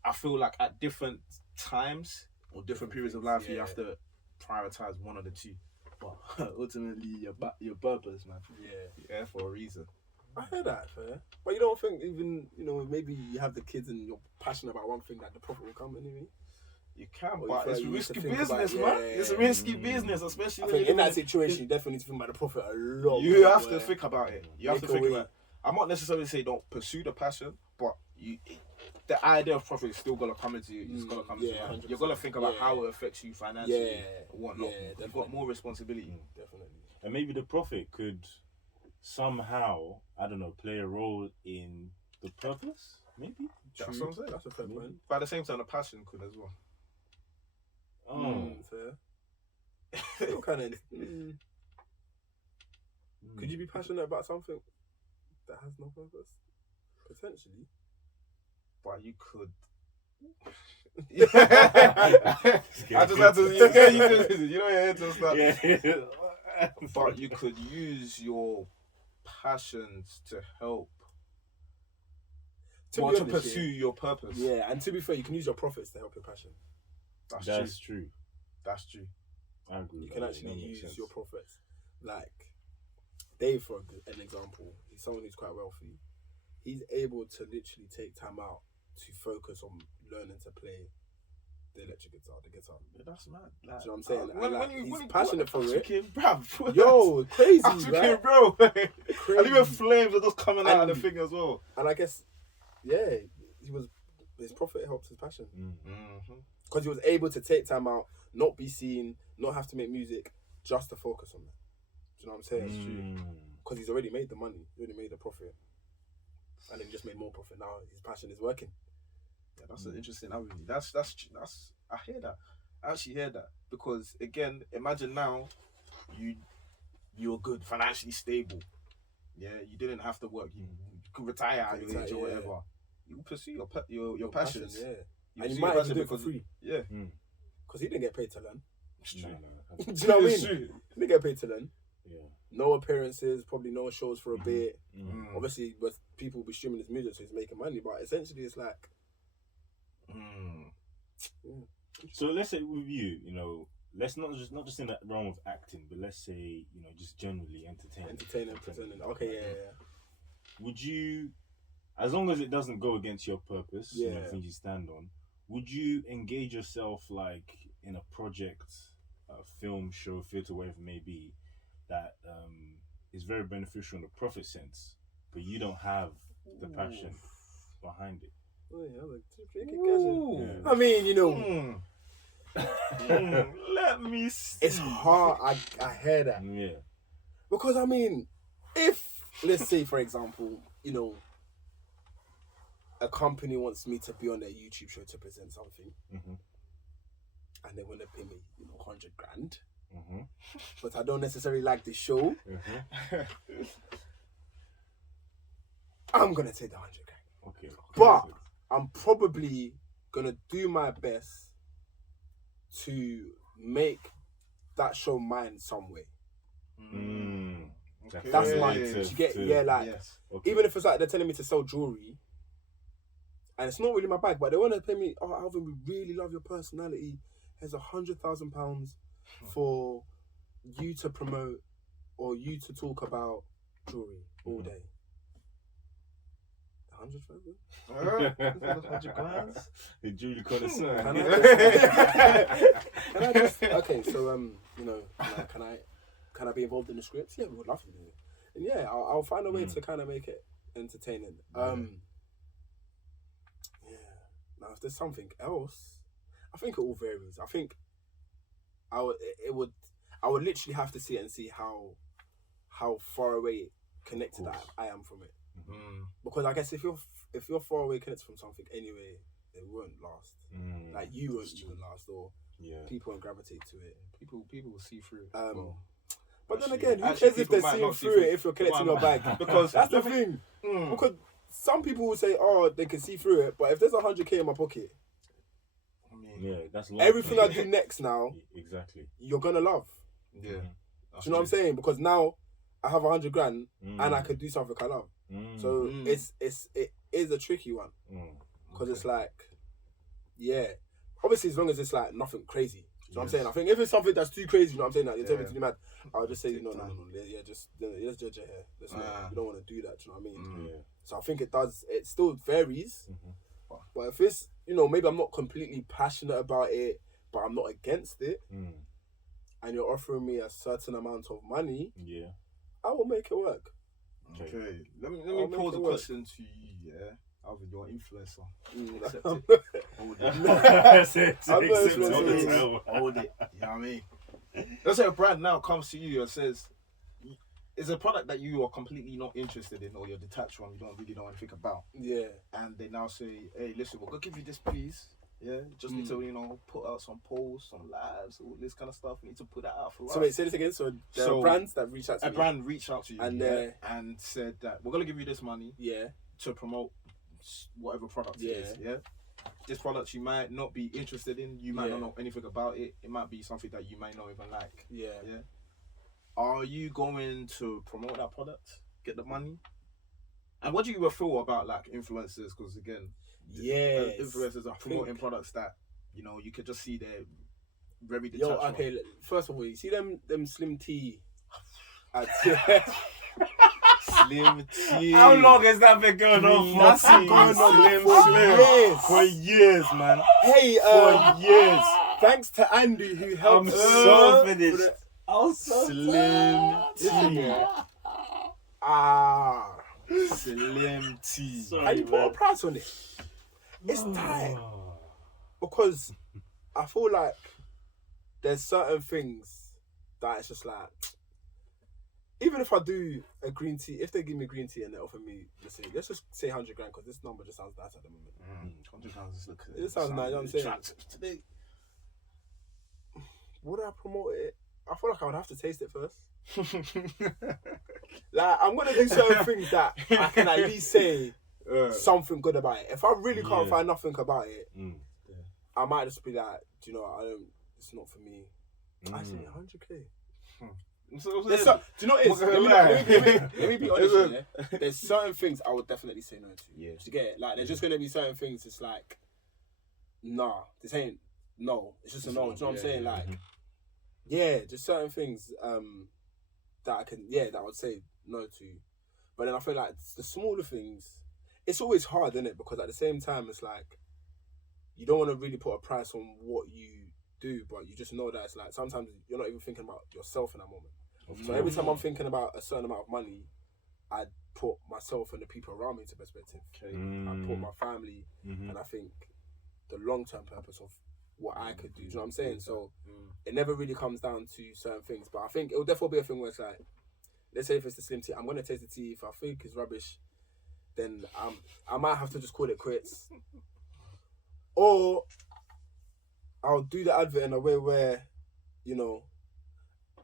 I feel like at different times or different periods of life, you have to prioritize one of the two. But ultimately, your purpose, man. Yeah, for a reason. I hear that, fair. But you don't think even, maybe you have the kids and you're passionate about one thing, that the profit will come anyway? You can, but it's risky business, man. It's a risky business, especially I think in that situation, you definitely need to think about the profit a lot. You have to think about it. You have to think about it. I'm not necessarily saying don't pursue the passion, but the idea of profit is still gonna come into you. It's gonna come into you. You're gonna think about how it affects you financially and whatnot. You've got more responsibility. Definitely. And maybe the profit could somehow, I don't know, play a role in the purpose. Maybe. That's what I'm saying. That's a fair point. But at the same time, the passion could as well. Fair. Still kind of. Could you be passionate about something that has no purpose? Potentially. But you could. I just had to. You know, your head just like. But you could use your passions to help. To pursue your purpose. Yeah, and to be fair, you can use your profits to help your passion. That's true. That's true. I agree. You can actually use your profits. Like Dave, for an example, he's someone who's quite wealthy. he's able to literally take time out to focus on learning to play the electric guitar, the guitar. Yeah, that's mad. Do you know what I'm saying? When He's passionate for it. Bruv. Yo, crazy, African, right? bro. Crazy. And even flames are just coming out of the thing as well. And I guess, yeah, his profit helps his passion. Because he was able to take time out, not be seen, not have to make music, just to focus on that. Do you know what I'm saying? It's true. Because he's already made the money, he already made the profit. And then just made more profit. Now his passion is working. Yeah, that's an interesting avenue. That's I hear that. I actually hear that. Because again, imagine now you're good, financially stable. Yeah, you didn't have to work. You could retire at your age or whatever. You pursue your passions. Yeah. You And you pursue might your even do it for passion free. Yeah. Because he didn't get paid to learn. No. Do you know what I mean? It's true. He didn't get paid to learn. Yeah. No appearances, probably no shows for a bit. Mm. Obviously, but people will be streaming his music, so he's making money. But essentially, it's like, So let's say with you, you know, let's not just in that realm of acting, but let's say, you know, just generally entertaining, presenting. Okay, yeah. Would you, as long as it doesn't go against your purpose, you know, Yeah. things you stand on, would you engage yourself like in a project, a film, show, theatre, whatever it may be, that is very beneficial in the profit sense, but you don't have the passion behind it? Oh, yeah, like, Yeah. I mean, you know, Let me see. it's hard. I hear that. Yeah. Because, I mean, if, let's say, for example, you know, a company wants me to be on their YouTube show to present something, and they want to pay me, you know, 100 grand, but I don't necessarily like the show, I'm going to take the 100 grand. Okay. But I'm probably going to do my best to make that show mine some way. Okay. That's mine. Creative You get, to- yeah, like, Yes. Okay. even if it's like they're telling me to sell jewelry, and it's not really my bag, but they want to pay me, oh, Alvin, we really love your personality. Here's £100,000 for you to promote or you to talk about jewelry all day. 100,000? 100 grand. The jewelry connoisseur. Can I just okay? So you know, like, can I be involved in the scripts? Yeah, we would love to do it. And yeah, I'll find a way to kind of make it entertaining. Yeah. Now, if there's something else, I think it all varies. I think I would literally have to see it and see how far away connected I am from it. Because I guess if you're far away connected from something anyway, it won't last. Like you won't even last, or people won't gravitate to it. People will see through. But then again, who cares if they're seeing through it if you're connecting your bag? Because that's the thing. Because some people will say, oh, they can see through it, but if there's 100k in my pocket, that's everything I do next now, exactly, you're gonna love. Yeah. Do you know what I'm saying? Because now I have 100 grand and I could do something I love. So it is a tricky one because it's like, yeah, obviously as long as it's like nothing crazy. You know what I'm saying? I think if it's something that's too crazy, you know what I'm saying? Like, you're telling me to do mad, I'll just say, no. Yeah, just let's judge it here. You don't want to do that, do you know what I mean? So I think it still varies. But if it's, you know, maybe I'm not completely passionate about it, but I'm not against it, and you're offering me a certain amount of money, I will make it work. Okay. Let me pose a question to you, yeah? Alvin, you're an influencer. Accept it. Hold it. You know what I mean? Let's say a brand now comes to you and says, it's a product that you are completely not interested in or you're detached from, you don't really know anything about. Yeah. And they now say, hey, listen, we're going to give you this piece. Yeah, just need to, you know, put out some posts, some lives, all this kind of stuff. We need to put that out for us. So wait, say this again. So there are brands that reach out to a brand reached out to you and said that we're going to give you this money to promote whatever product it is. Yeah. This product you might not be interested in. You might not know anything about it. It might be something that you might not even like. Yeah. Are you going to promote that product? Get the money? And what do you feel about like influencers? Because again, influencers are promoting products that, you know, you could just see they're very detached. Okay, first of all, you see them slim tea ads. Slim T. How long has that been going on for? That's been going on For years, man. Hey, For years. thanks to Andy who helped. I'm so finished. I'm so Slim Listen, T. yeah. Slim T. How you put a price on it? It's tight because I feel like there's certain things that it's just like, even if I do a green tea, if they give me green tea and they offer me, let's just say 100 grand because this number just sounds nice at the moment. 100 pounds looks. It sounds nice, you know what I'm saying? Attractive today. Would I promote it? I feel like I would have to taste it first. Like, I'm gonna do certain things that I can at least say something good about it. If I really can't find nothing about it, I might just be like, do you know what? It's not for me. I say 100k. Do you know what it is? Let me be honest with you. There's certain things I would definitely say no to. Yeah. Do you get it? Like, there's just gonna be certain things. It's like, nah, this ain't no. It's just a no. Do you know what I'm saying? Like, yeah, just certain things that I would say no to. But then I feel like the smaller things, it's always hard, isn't it? Because at the same time, it's like you don't want to really put a price on what you do, but you just know that it's like sometimes you're not even thinking about yourself in that moment. So every time I'm thinking about a certain amount of money, I put myself and the people around me into perspective. I put my family, and I think the long-term purpose of what I could do. Do you know what I'm saying? So it never really comes down to certain things, but I think it will definitely be a thing where it's like, let's say if it's the Slim Tea, I'm gonna taste the tea. If I think it's rubbish, then I might have to just call it quits, or I'll do the advert in a way where, you know,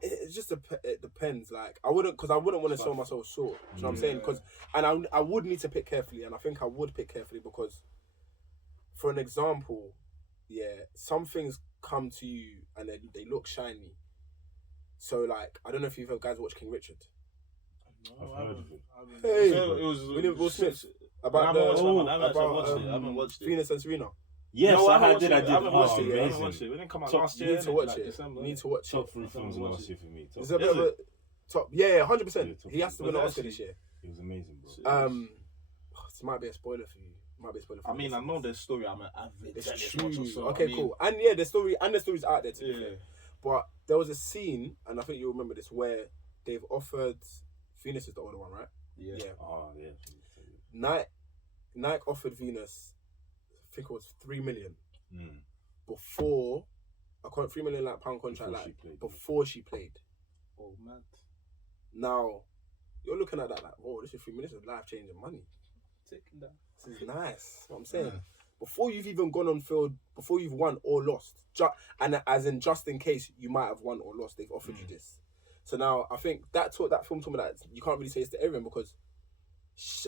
it depends. Like I wouldn't want to sell myself short. Do you know what I'm saying? Because I would need to pick carefully, and I think I would pick carefully because, for an example, some things come to you and they look shiny. So like I don't know if you guys watch King Richard. I've heard of it. Hey, it was Will Smith I about haven't watched it. Venus and Serena. Yes, No, I did. I haven't watched it. I haven't Amazing. watched it. It didn't come out Top- last You year. need to watch like it. December. You need to watch Top it. 3 films of last year for me. It's a bit of a top. Yeah, 100%. Yeah, top He has to three. win an Was it Oscar this year. It was amazing, bro. This might be a spoiler for you. I mean, I know the story. I'm an avid. It's tennis true. watcher, so, Okay, I mean, cool. And the story's out there too. Yeah. But there was a scene, and I think you'll remember this, where they've offered Venus is the older one, right? Yeah. Oh, yeah. Nike offered Venus, I think it was 3 million Mm. before a £3 million pound contract, before she played. Oh man. Now you're looking at that like, oh, this is 3 million, this is life changing money. Taking that. This is nice. What I'm saying. Before you've even gone on field, before you've won or lost, and as in just in case you might have won or lost, they've offered you this. So now I think that film taught me that you can't really say it's to everyone because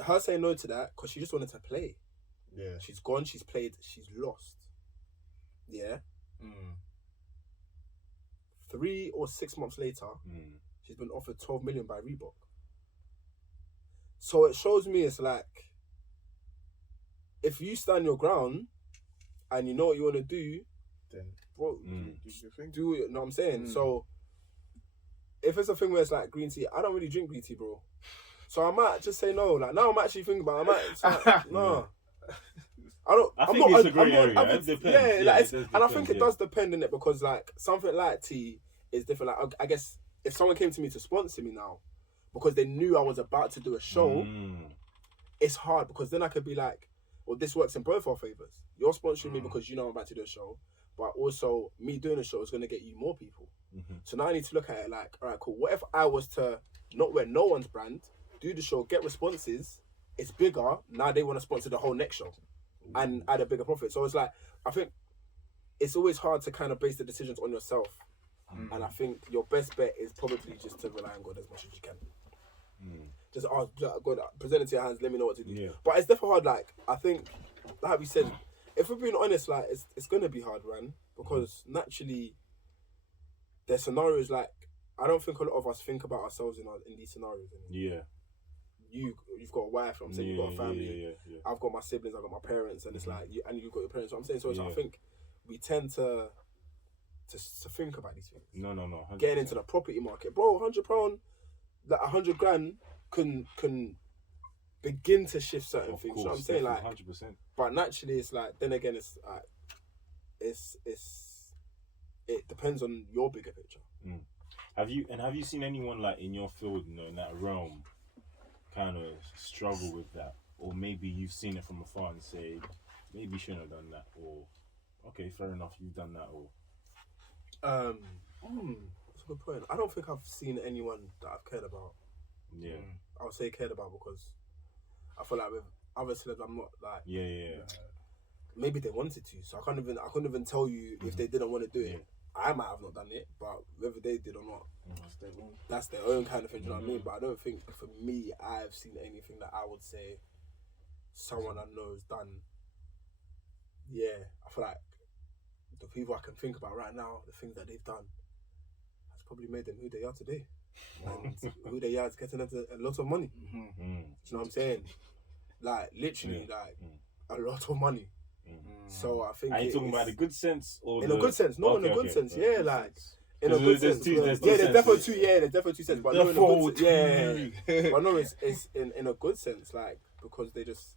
her saying no to that because she just wanted to play. Yeah. She's gone, she's played, she's lost. Yeah. 3 or 6 months later, she's been offered 12 million by Reebok. So it shows me it's like, if you stand your ground and you know what you want to do, Then, bro, do do it. You know what I'm saying? So if it's a thing where it's like green tea, I don't really drink green tea, bro. So I might just say no. Like now I'm actually thinking about it. I might like, no. I think it's a great area. It depends. Yeah, Yeah, like, it does and I depend, think it does depend on it because like something like tea is different. Like I guess if someone came to me to sponsor me now because they knew I was about to do a show, it's hard because then I could be like, well, this works in both our favors. You're sponsoring me because you know I'm about to do a show, but also me doing a show is going to get you more people. So now I need to look at it like, all right, cool. What if I was to not wear no one's brand, do the show, get responses, it's bigger. Now they want to sponsor the whole next show and add a bigger profit. So it's like, I think it's always hard to kind of base the decisions on yourself. And I think your best bet is probably just to rely on God as much as you can. Just ask God, present it to your hands, let me know what to do. Yeah. But it's definitely hard. Like, I think, like we said, if we're being honest, like, it's going to be hard, man. Because naturally, there's scenarios like, I don't think a lot of us think about ourselves in these scenarios anymore. Yeah. You've got a wife, I'm saying you've got a family. Yeah. I've got my siblings, I've got my parents, and it's like you've got your parents. So I'm saying, so it's like, I Yeah. think we tend to think about these things. No. 100%. Getting into the property market, bro. £100, like £100 grand can begin to shift certain Of things. course, You know what I'm saying? Like, 100%. but naturally, it's like, then again, it's like, it depends on your bigger picture. Have you seen anyone like in your field, you know, in that realm, kind of struggle with that, or maybe you've seen it from afar and say, maybe you shouldn't have done that, or okay, fair enough, you've done that, or That's a good point. I don't think I've seen anyone that I've cared about. yeah, I would say cared about because I feel like with other celebs, I'm not like. yeah. Maybe they wanted to, so I couldn't even tell you if they didn't want to do it. I might have not done it, but whether they did or not, that's their own kind of thing. You know what I mean? But I don't think for me, I've seen anything that I would say someone I know has done. Yeah, I feel like the people I can think about right now, the things that they've done, has probably made them who they are today, and who they are is getting into a lot of money. Do you know what I'm saying? Like literally, like a lot of money. So I think are you talking about the good sense or in a good sense? No, in a good sense. Yeah, like in a good sense. There's definitely two. Yeah, there's definitely two senses. But no, in a good sense. Yeah, but no, it's in a good sense. Like because they just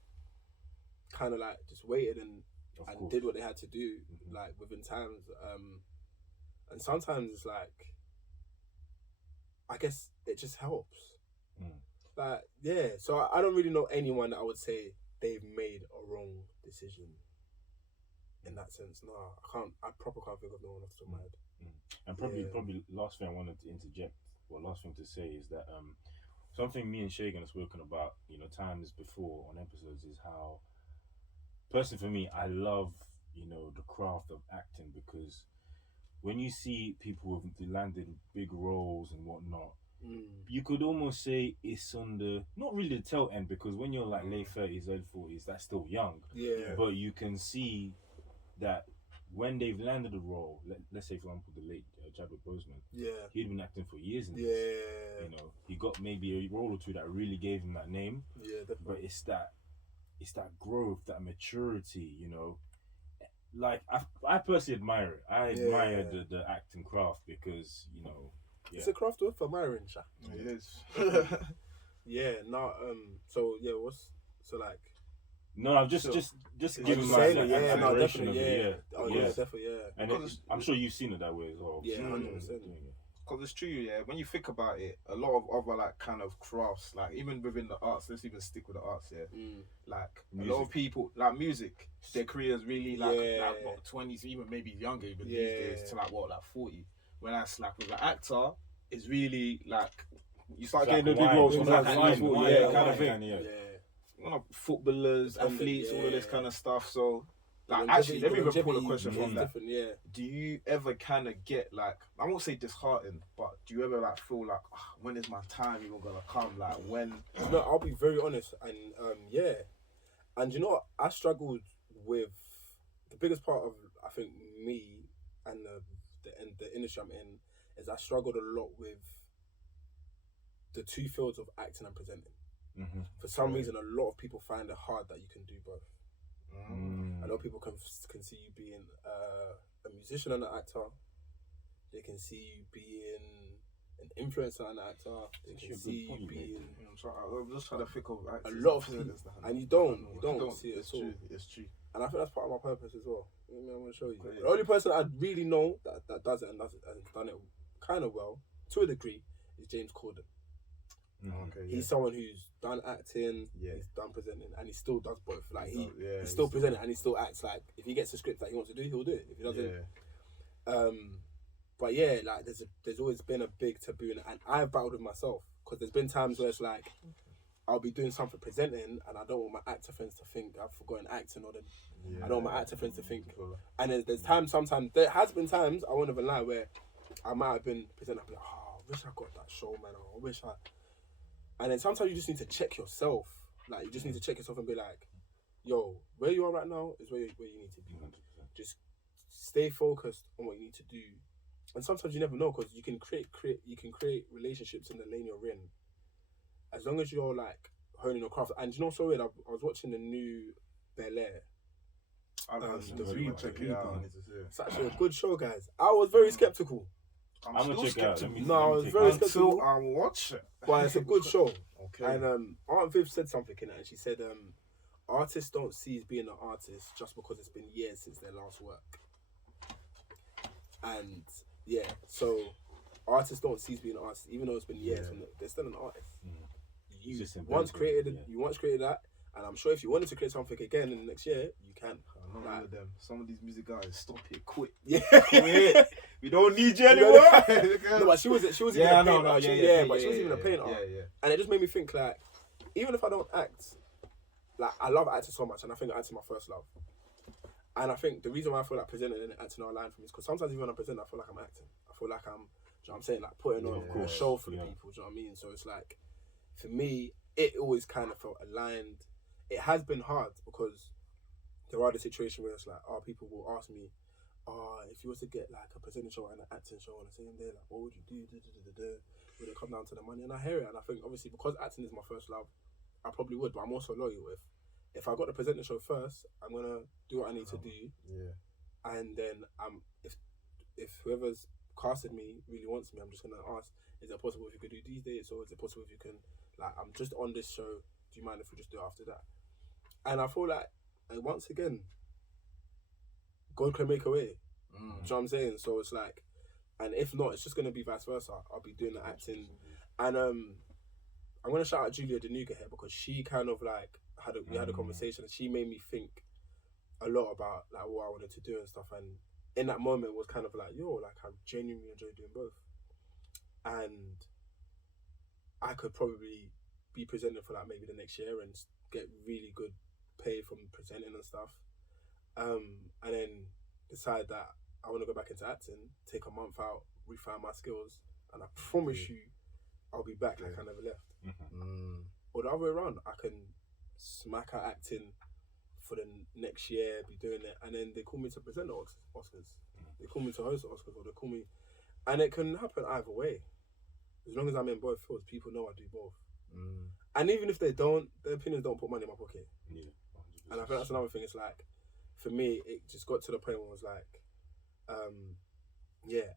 kind of like just waited and did what they had to do, like within times. And sometimes it's like, I guess it just helps. Like yeah, so I don't really know anyone that I would say they've made a wrong decision. In that sense, no, I proper can't think of no one off the top of my head. And probably last thing I wanted to interject, or last thing to say is that something me and Shagan have spoken about, you know, times before on episodes is how, personally for me, I love, you know, the craft of acting, because when you see people who've landed big roles and whatnot, you could almost say it's on the, not really the tail end, because when you're like late 30s, early 40s, that's still young. Yeah. But you can see that when they've landed a role, let's say for example the late Chadwick Boseman, he'd been acting for years in this. You know, he got maybe a role or two that really gave him that name. Yeah, definitely. But it's that growth, that maturity, you know. Like I personally admire it. I admire the acting craft because, you know, it's a craft worth admiring, Sha. It is. Yeah, no, so yeah, like. No, I'm just giving my admiration of it. Oh yeah, definitely, yeah. And I'm sure you've seen it that way as well. Yeah, 100%. Because it's true, yeah. When you think about it, a lot of other like kind of crafts, like even within the arts, let's even stick with the arts, yeah. Like music. A lot of people, like music, their careers really like what 20s, even maybe younger, even these days to like 40. When that's like with an actor, it's really like you start getting the big roles from like kind of thing. You know, footballers, athletes, all of this kind of stuff. So, like, actually, let me even pull a question from that. Do you ever kind of get like, I won't say disheartened, but do you ever like feel like, when is my time even gonna come? Like when? No, I'll be very honest, and and you know what? I struggled with the biggest part of I think me and the industry I'm in is I struggled a lot with the two fields of acting and presenting. For some reason, a lot of people find it hard that you can do both. A lot of people can see you being a musician and an actor. They can see you being an influencer and an actor. They can see you being. I'm just trying to think of a lot of things, and you don't see it at all. It's true. And I think that's part of my purpose as well. I'm going to show you. The only person I really know that does it and done it kind of well, to a degree, is James Corden. He's someone who's done acting, he's done presenting, and he still does both. Like he's still presenting and he still acts. Like if he gets a script that he wants to do, he'll do it. If he doesn't, but yeah, like there's always been a big taboo, and I've battled with myself because there's been times where it's like I'll be doing something presenting, and I don't want my actor friends to think I've forgotten acting, or I don't want my actor friends to think. And there's times, sometimes there has been times, I won't even lie, where I might have been presenting, I'll be like, I wish I got that show, man. I wish I. And then sometimes you just need to check yourself. Like, you just need to check yourself and be like, yo, where you are right now is where you need to be. 100%. Just stay focused on what you need to do. And sometimes you never know, because you can create relationships in the lane you're in. As long as you're, like, honing your craft. And you know, so weird, I was watching the new Bel-Air. Check it out. It's actually a good show, guys. I was very skeptical. I'm gonna check it out. No, it's very skeptical. Until I watch it. But it's a good show. Okay. And Aunt Viv said something in it, and she said, artists don't cease being an artist just because it's been years since their last work. And yeah, so artists don't cease being artists, even though it's been years. They're still an artist. You once created that, and I'm sure if you wanted to create something again in the next year, you can. Not all of them. Some of these music guys, stop it, quit. Yeah, quit. We don't need you anymore. No, but she was even a painter. But she was even a painter. And it just made me think, like, even if I don't act, like, I love acting so much, and I think acting is my first love. And I think the reason why I feel like presenting and acting are aligned for me is because sometimes even when I present, I feel like I'm acting. I feel like I'm, do you know what I'm saying, like putting on a show for the people, do you know what I mean? So it's like, for me, it always kind of felt aligned. It has been hard because there are the situations where it's like, people will ask me, if you was to get like a presenting show and an acting show on the same day, like, what would you do? Would it come down to the money? And I hear it, and I think obviously because acting is my first love, I probably would, but I'm also loyal. If I got the presenting show first, I'm gonna do what I need to do. Yeah. And then if whoever's casted me really wants me, I'm just gonna ask, is it possible if you could do these dates, or is it possible if you can, like, I'm just on this show, do you mind if we just do it after that? And I feel like, once again, God can make a way. Do you know what I'm saying? So it's like, and if not, it's just gonna be vice versa. I'll be doing the acting, and I'm gonna shout out Julia Denuga here because she kind of like we had a conversation, and she made me think a lot about like what I wanted to do and stuff. And in that moment, it was kind of like, like I genuinely enjoy doing both, and I could probably be presenting for like maybe the next year and get really good pay from presenting and stuff, and then decide that I want to go back into acting, take a month out, refine my skills, and I promise you I'll be back like I never left. Or the other way around, I can smack out acting for the next year, be doing it, and then they call me to present the Oscars. They call me to host the Oscars, or they call me, and it can happen either way. As long as I'm in both fields, people know I do both. And even if they don't, their opinions don't put money in my pocket. Yeah. And I think that's another thing. It's like, for me, it just got to the point where it was like,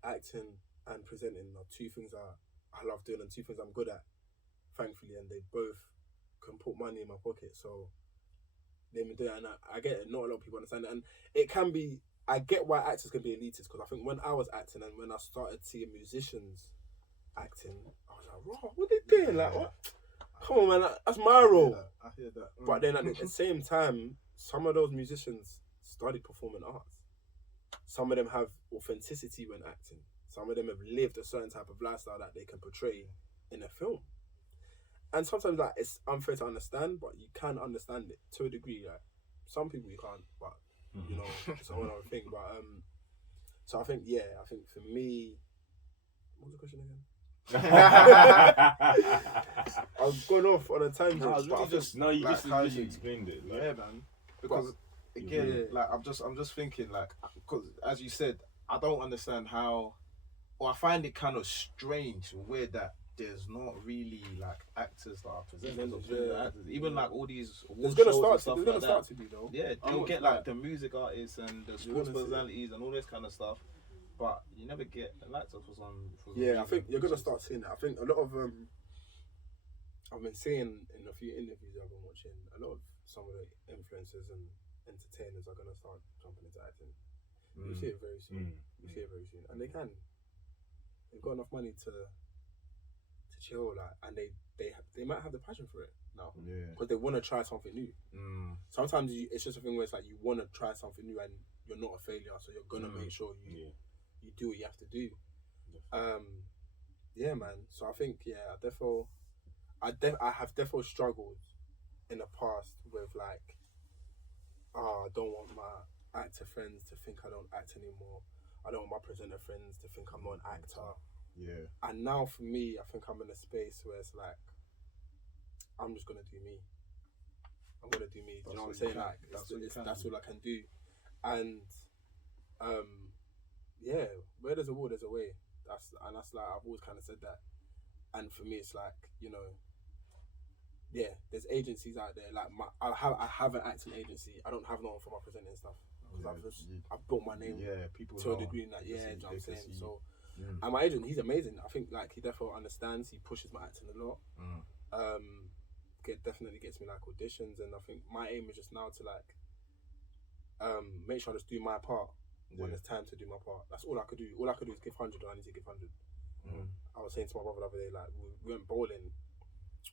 acting and presenting are two things I love doing and two things I'm good at, thankfully, and they both can put money in my pocket. So let me do it, and I get it. Not a lot of people understand it, and it can be. I get why actors can be elitist, because I think when I was acting and when I started seeing musicians acting, I was like, "Raw, what are they doing? Like, what? Come on, man, that's my role." I hear that. But then at the same time, some of those musicians studied performing arts. Some of them have authenticity when acting. Some of them have lived a certain type of lifestyle that they can portray in a film. And sometimes, like, it's unfair to understand, but you can understand it to a degree. Like, some people you can't, but you know, it's a whole other thing. But so I think for me, what was the question again? I've gone off on a tangent. No, you just explained it. Like, yeah, man. Because again, like I'm just thinking, like, because as you said, I don't understand how, or I find it kind of strange, weird that there's not really like actors that are presenting actors. Even like all these awards shows and stuff like that. Start to be though. Yeah, they'll get like the music artists and the sports personalities and all this kind of stuff. But you never get the lights off for some reason. I think you're gonna start seeing that. I think a lot of I've been seeing in a few interviews I've been watching, a lot of some of the influencers and entertainers are gonna start jumping into acting. You see it very soon. And they can. They've got enough money to chill, like, and they might have the passion for it now, because they want to try something new. Sometimes it's just a thing where it's like you want to try something new and you're not a failure, so you're gonna make sure you do what you have to do. Man. So I think I have definitely struggled in the past with like, I don't want my actor friends to think I don't act anymore. I don't want my presenter friends to think I'm not an actor. Yeah. And now for me, I think I'm in a space where it's like, I'm just gonna do me. I'm gonna do me. Do you know what I'm saying? Like, that's all I can do. And where there's a will, there's a way. That's like, I've always kind of said that. And for me, it's like, you know, there's agencies out there. Like I have an acting agency. I don't have no one for my presenting stuff, because I've built my name. People to a degree in that. Do you know what I'm saying? So And my agent, he's amazing. I think like he definitely understands. He pushes my acting a lot. Definitely gets me like auditions, and I think my aim is just now to like make sure I just do my part when it's time to do my part. That's all I could do. All I could do is give 100, or I need to give 100. I was saying to my brother the other day, like we went bowling.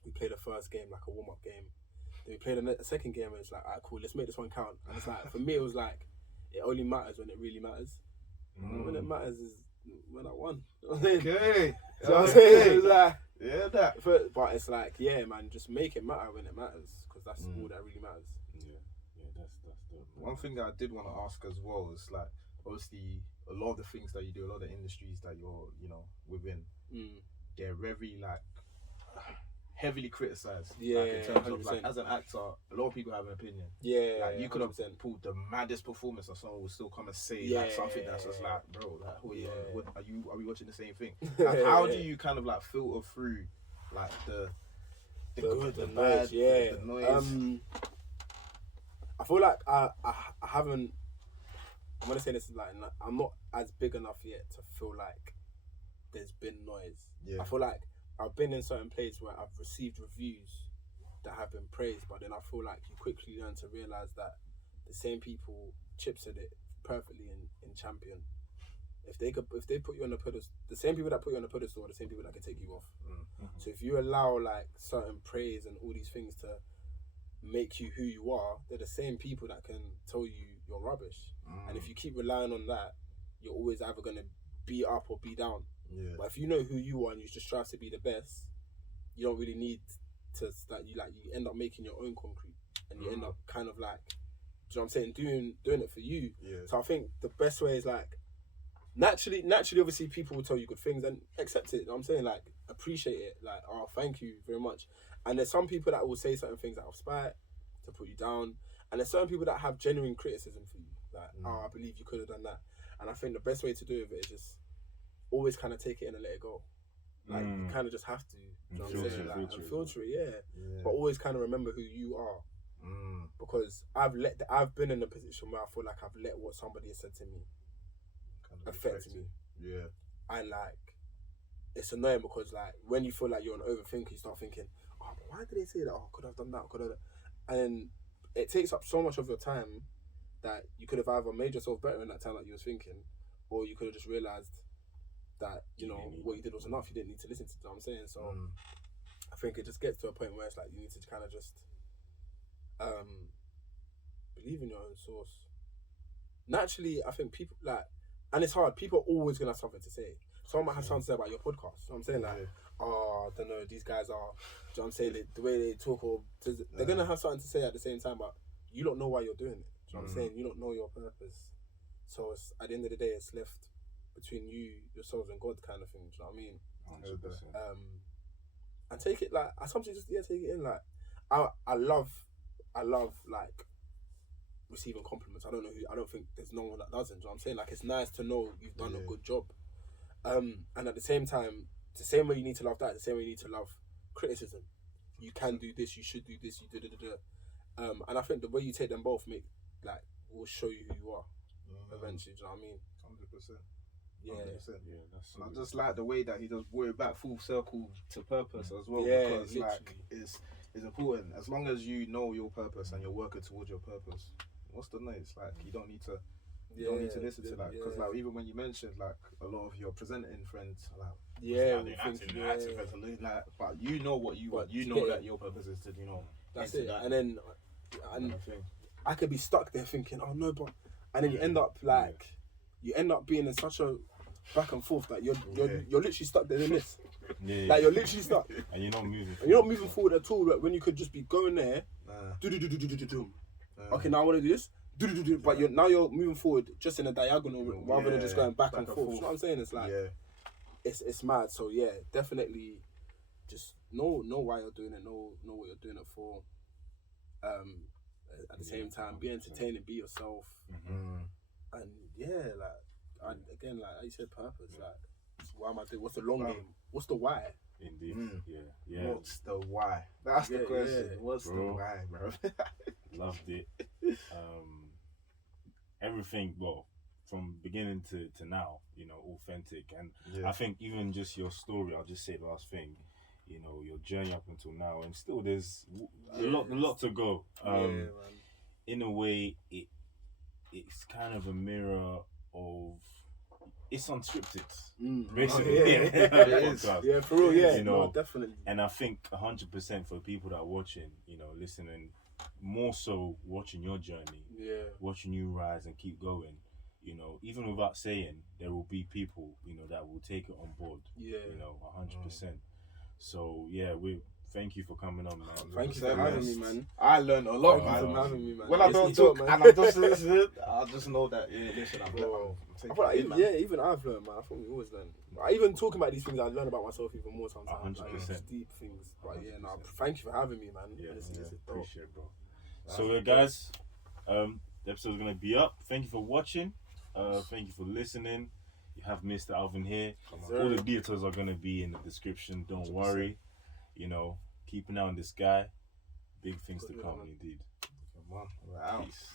We played the first game like a warm up game. Then we played a second game, and it's like, alright, cool, let's make this one count. And it's like, for me, it was like, it only matters when it really matters. When it matters is when I won. Okay. So I'm saying, it's like, but it's like, yeah, man, just make it matter when it matters, because that's all that really matters. That's dope. One thing that I did want to ask as well is like, obviously, a lot of the things that you do, a lot of the industries that you're, within, they're very like heavily criticized. Yeah, like, in terms 100%. of like, as an actor, a lot of people have an opinion. Yeah, like you could have 100%. pulled the maddest performance, and someone will still come and say like something that's just like, bro, like, are we watching the same thing? Like, how do you kind of like filter through like the good, the bad, the noise? I feel like I haven't. I'm gonna say this, like, I'm not as big enough yet to feel like there's been noise. I feel like I've been in certain places where I've received reviews that have been praised, but then I feel like you quickly learn to realise that the same people chipset it perfectly in Champion. If they put you on the pedestal, the same people that put you on the pedestal are the same people that can take you off. So if you allow like certain praise and all these things to make you who you are, they're the same people that can tell you you're rubbish. And if you keep relying on that, you're always either gonna be up or be down. But if you know who you are and you just strive to be the best, you don't really need to you end up making your own concrete, and you end up kind of like, do you know what I'm saying, doing it for you. So I think the best way is like naturally obviously people will tell you good things and accept it. You know what I'm saying, like appreciate it, like, oh, thank you very much. And there's some people that will say certain things out of spite to put you down, and there's certain people that have genuine criticism for you, like, oh, I believe you could have done that. And I think the best way to do it is just always kind of take it in and let it go. Like, you kind of just have to, you know what I'm saying? Like, and filter it, but always kind of remember who you are. Because I've been in a position where I feel like I've let what somebody has said to me kind of affect me. And like, it's annoying because like when you feel like you're an overthinker, you start thinking, oh, but why did they say that? Oh, could I have done that? Could I have done that? And it takes up so much of your time that you could have either made yourself better in that time that you was thinking, or you could have just realised that, you know, what you did was enough. You didn't need to listen to it, you know what I'm saying? So I think it just gets to a point where it's like you need to kind of just believe in your own source. Naturally, I think people like, and it's hard, people are always gonna have something to say. Someone might have something to say about your podcast. You know what I'm saying? Like, oh, I don't know, these guys are, do you know what I'm saying? The way they talk, or they're gonna have something to say at the same time, but you don't know why you're doing it. Do you know what I'm saying? You don't know your purpose. So it's, at the end of the day, it's left between you, yourselves, and God, kind of thing. Do you know what I mean? 100%. And take it like, I sometimes just take it in. Like, I love like receiving compliments. I don't think there's no one that doesn't. Do you know what I'm saying? Like, it's nice to know you've done a good job. And at the same time, the same way you need to love that, the same way you need to love criticism. You can do this, you should do this, you do. And I think the way you take them both will show you who you are eventually. Do you know what I mean? 100%. Yeah, 100%. That's and I just like the way that he just brought it back full circle to purpose as well. Yeah, because literally. like it's important. As long as you know your purpose and you're working towards your purpose, what's the noise? Like, you don't need to. You don't need to listen to that, because like, even when you mentioned like a lot of your presenting friends are like, acting friends, like, but you know what you want. You know that your purpose is to, that's it. And then I could be stuck there thinking, oh no, but, and then you end up like, you end up being in such a back and forth that you're literally stuck there in this. Like, you're literally stuck, and you're not moving. And you're not moving forward at all. Like, when you could just be going there, okay, now I want to do this. But you're moving forward just in a diagonal rather than just going back and forth. You know what I'm saying? It's like, it's mad. So yeah, definitely just know why you're doing it, know what you're doing it for. At the same time, be entertaining, be yourself. And yeah, like, again, like you said, purpose. Like, why am I doing? What's the long game? What's the why? Indeed. Yeah. What's the why? That's the question. What's the why, bro? Loved it. Everything. Well, from beginning to now, you know, authentic. And Yeah. I think even just your story, I'll just say the last thing, you know, your journey up until now, and still there's a lot to go. Man. In a way, it's kind of a mirror of, it's unscripted, basically. Okay, yeah. It is. Yeah, for real, yeah. You know, no, definitely. And I think 100% for people that are watching, you know, listening, more so watching your journey, watching you rise and keep going, you know, even without saying, there will be people, you know, that will take it on board, you know, 100%. So, yeah, thank you for coming on, man. Thank you for having me, man. I learned a lot, Thank you man. for having me, man. When I It's don't dope, talk man. and I just listen, I just know that, listen, I'm I feel like even I've learned, man. I think we always learn. Even talking about these things, I learn about myself even more sometimes. 100%. Like, deep things. But yeah, no, thank you for having me, man. Yeah, Honestly, this is dope. appreciate it, bro. So, guys, the episode's going to be up. Thank you for watching. Thank you for listening. You have Mr. Alvin here. All the details are going to be in the description. Don't 100%. worry. You know, keep an eye on this guy. Big things to come, indeed. Come on, we're out. Peace.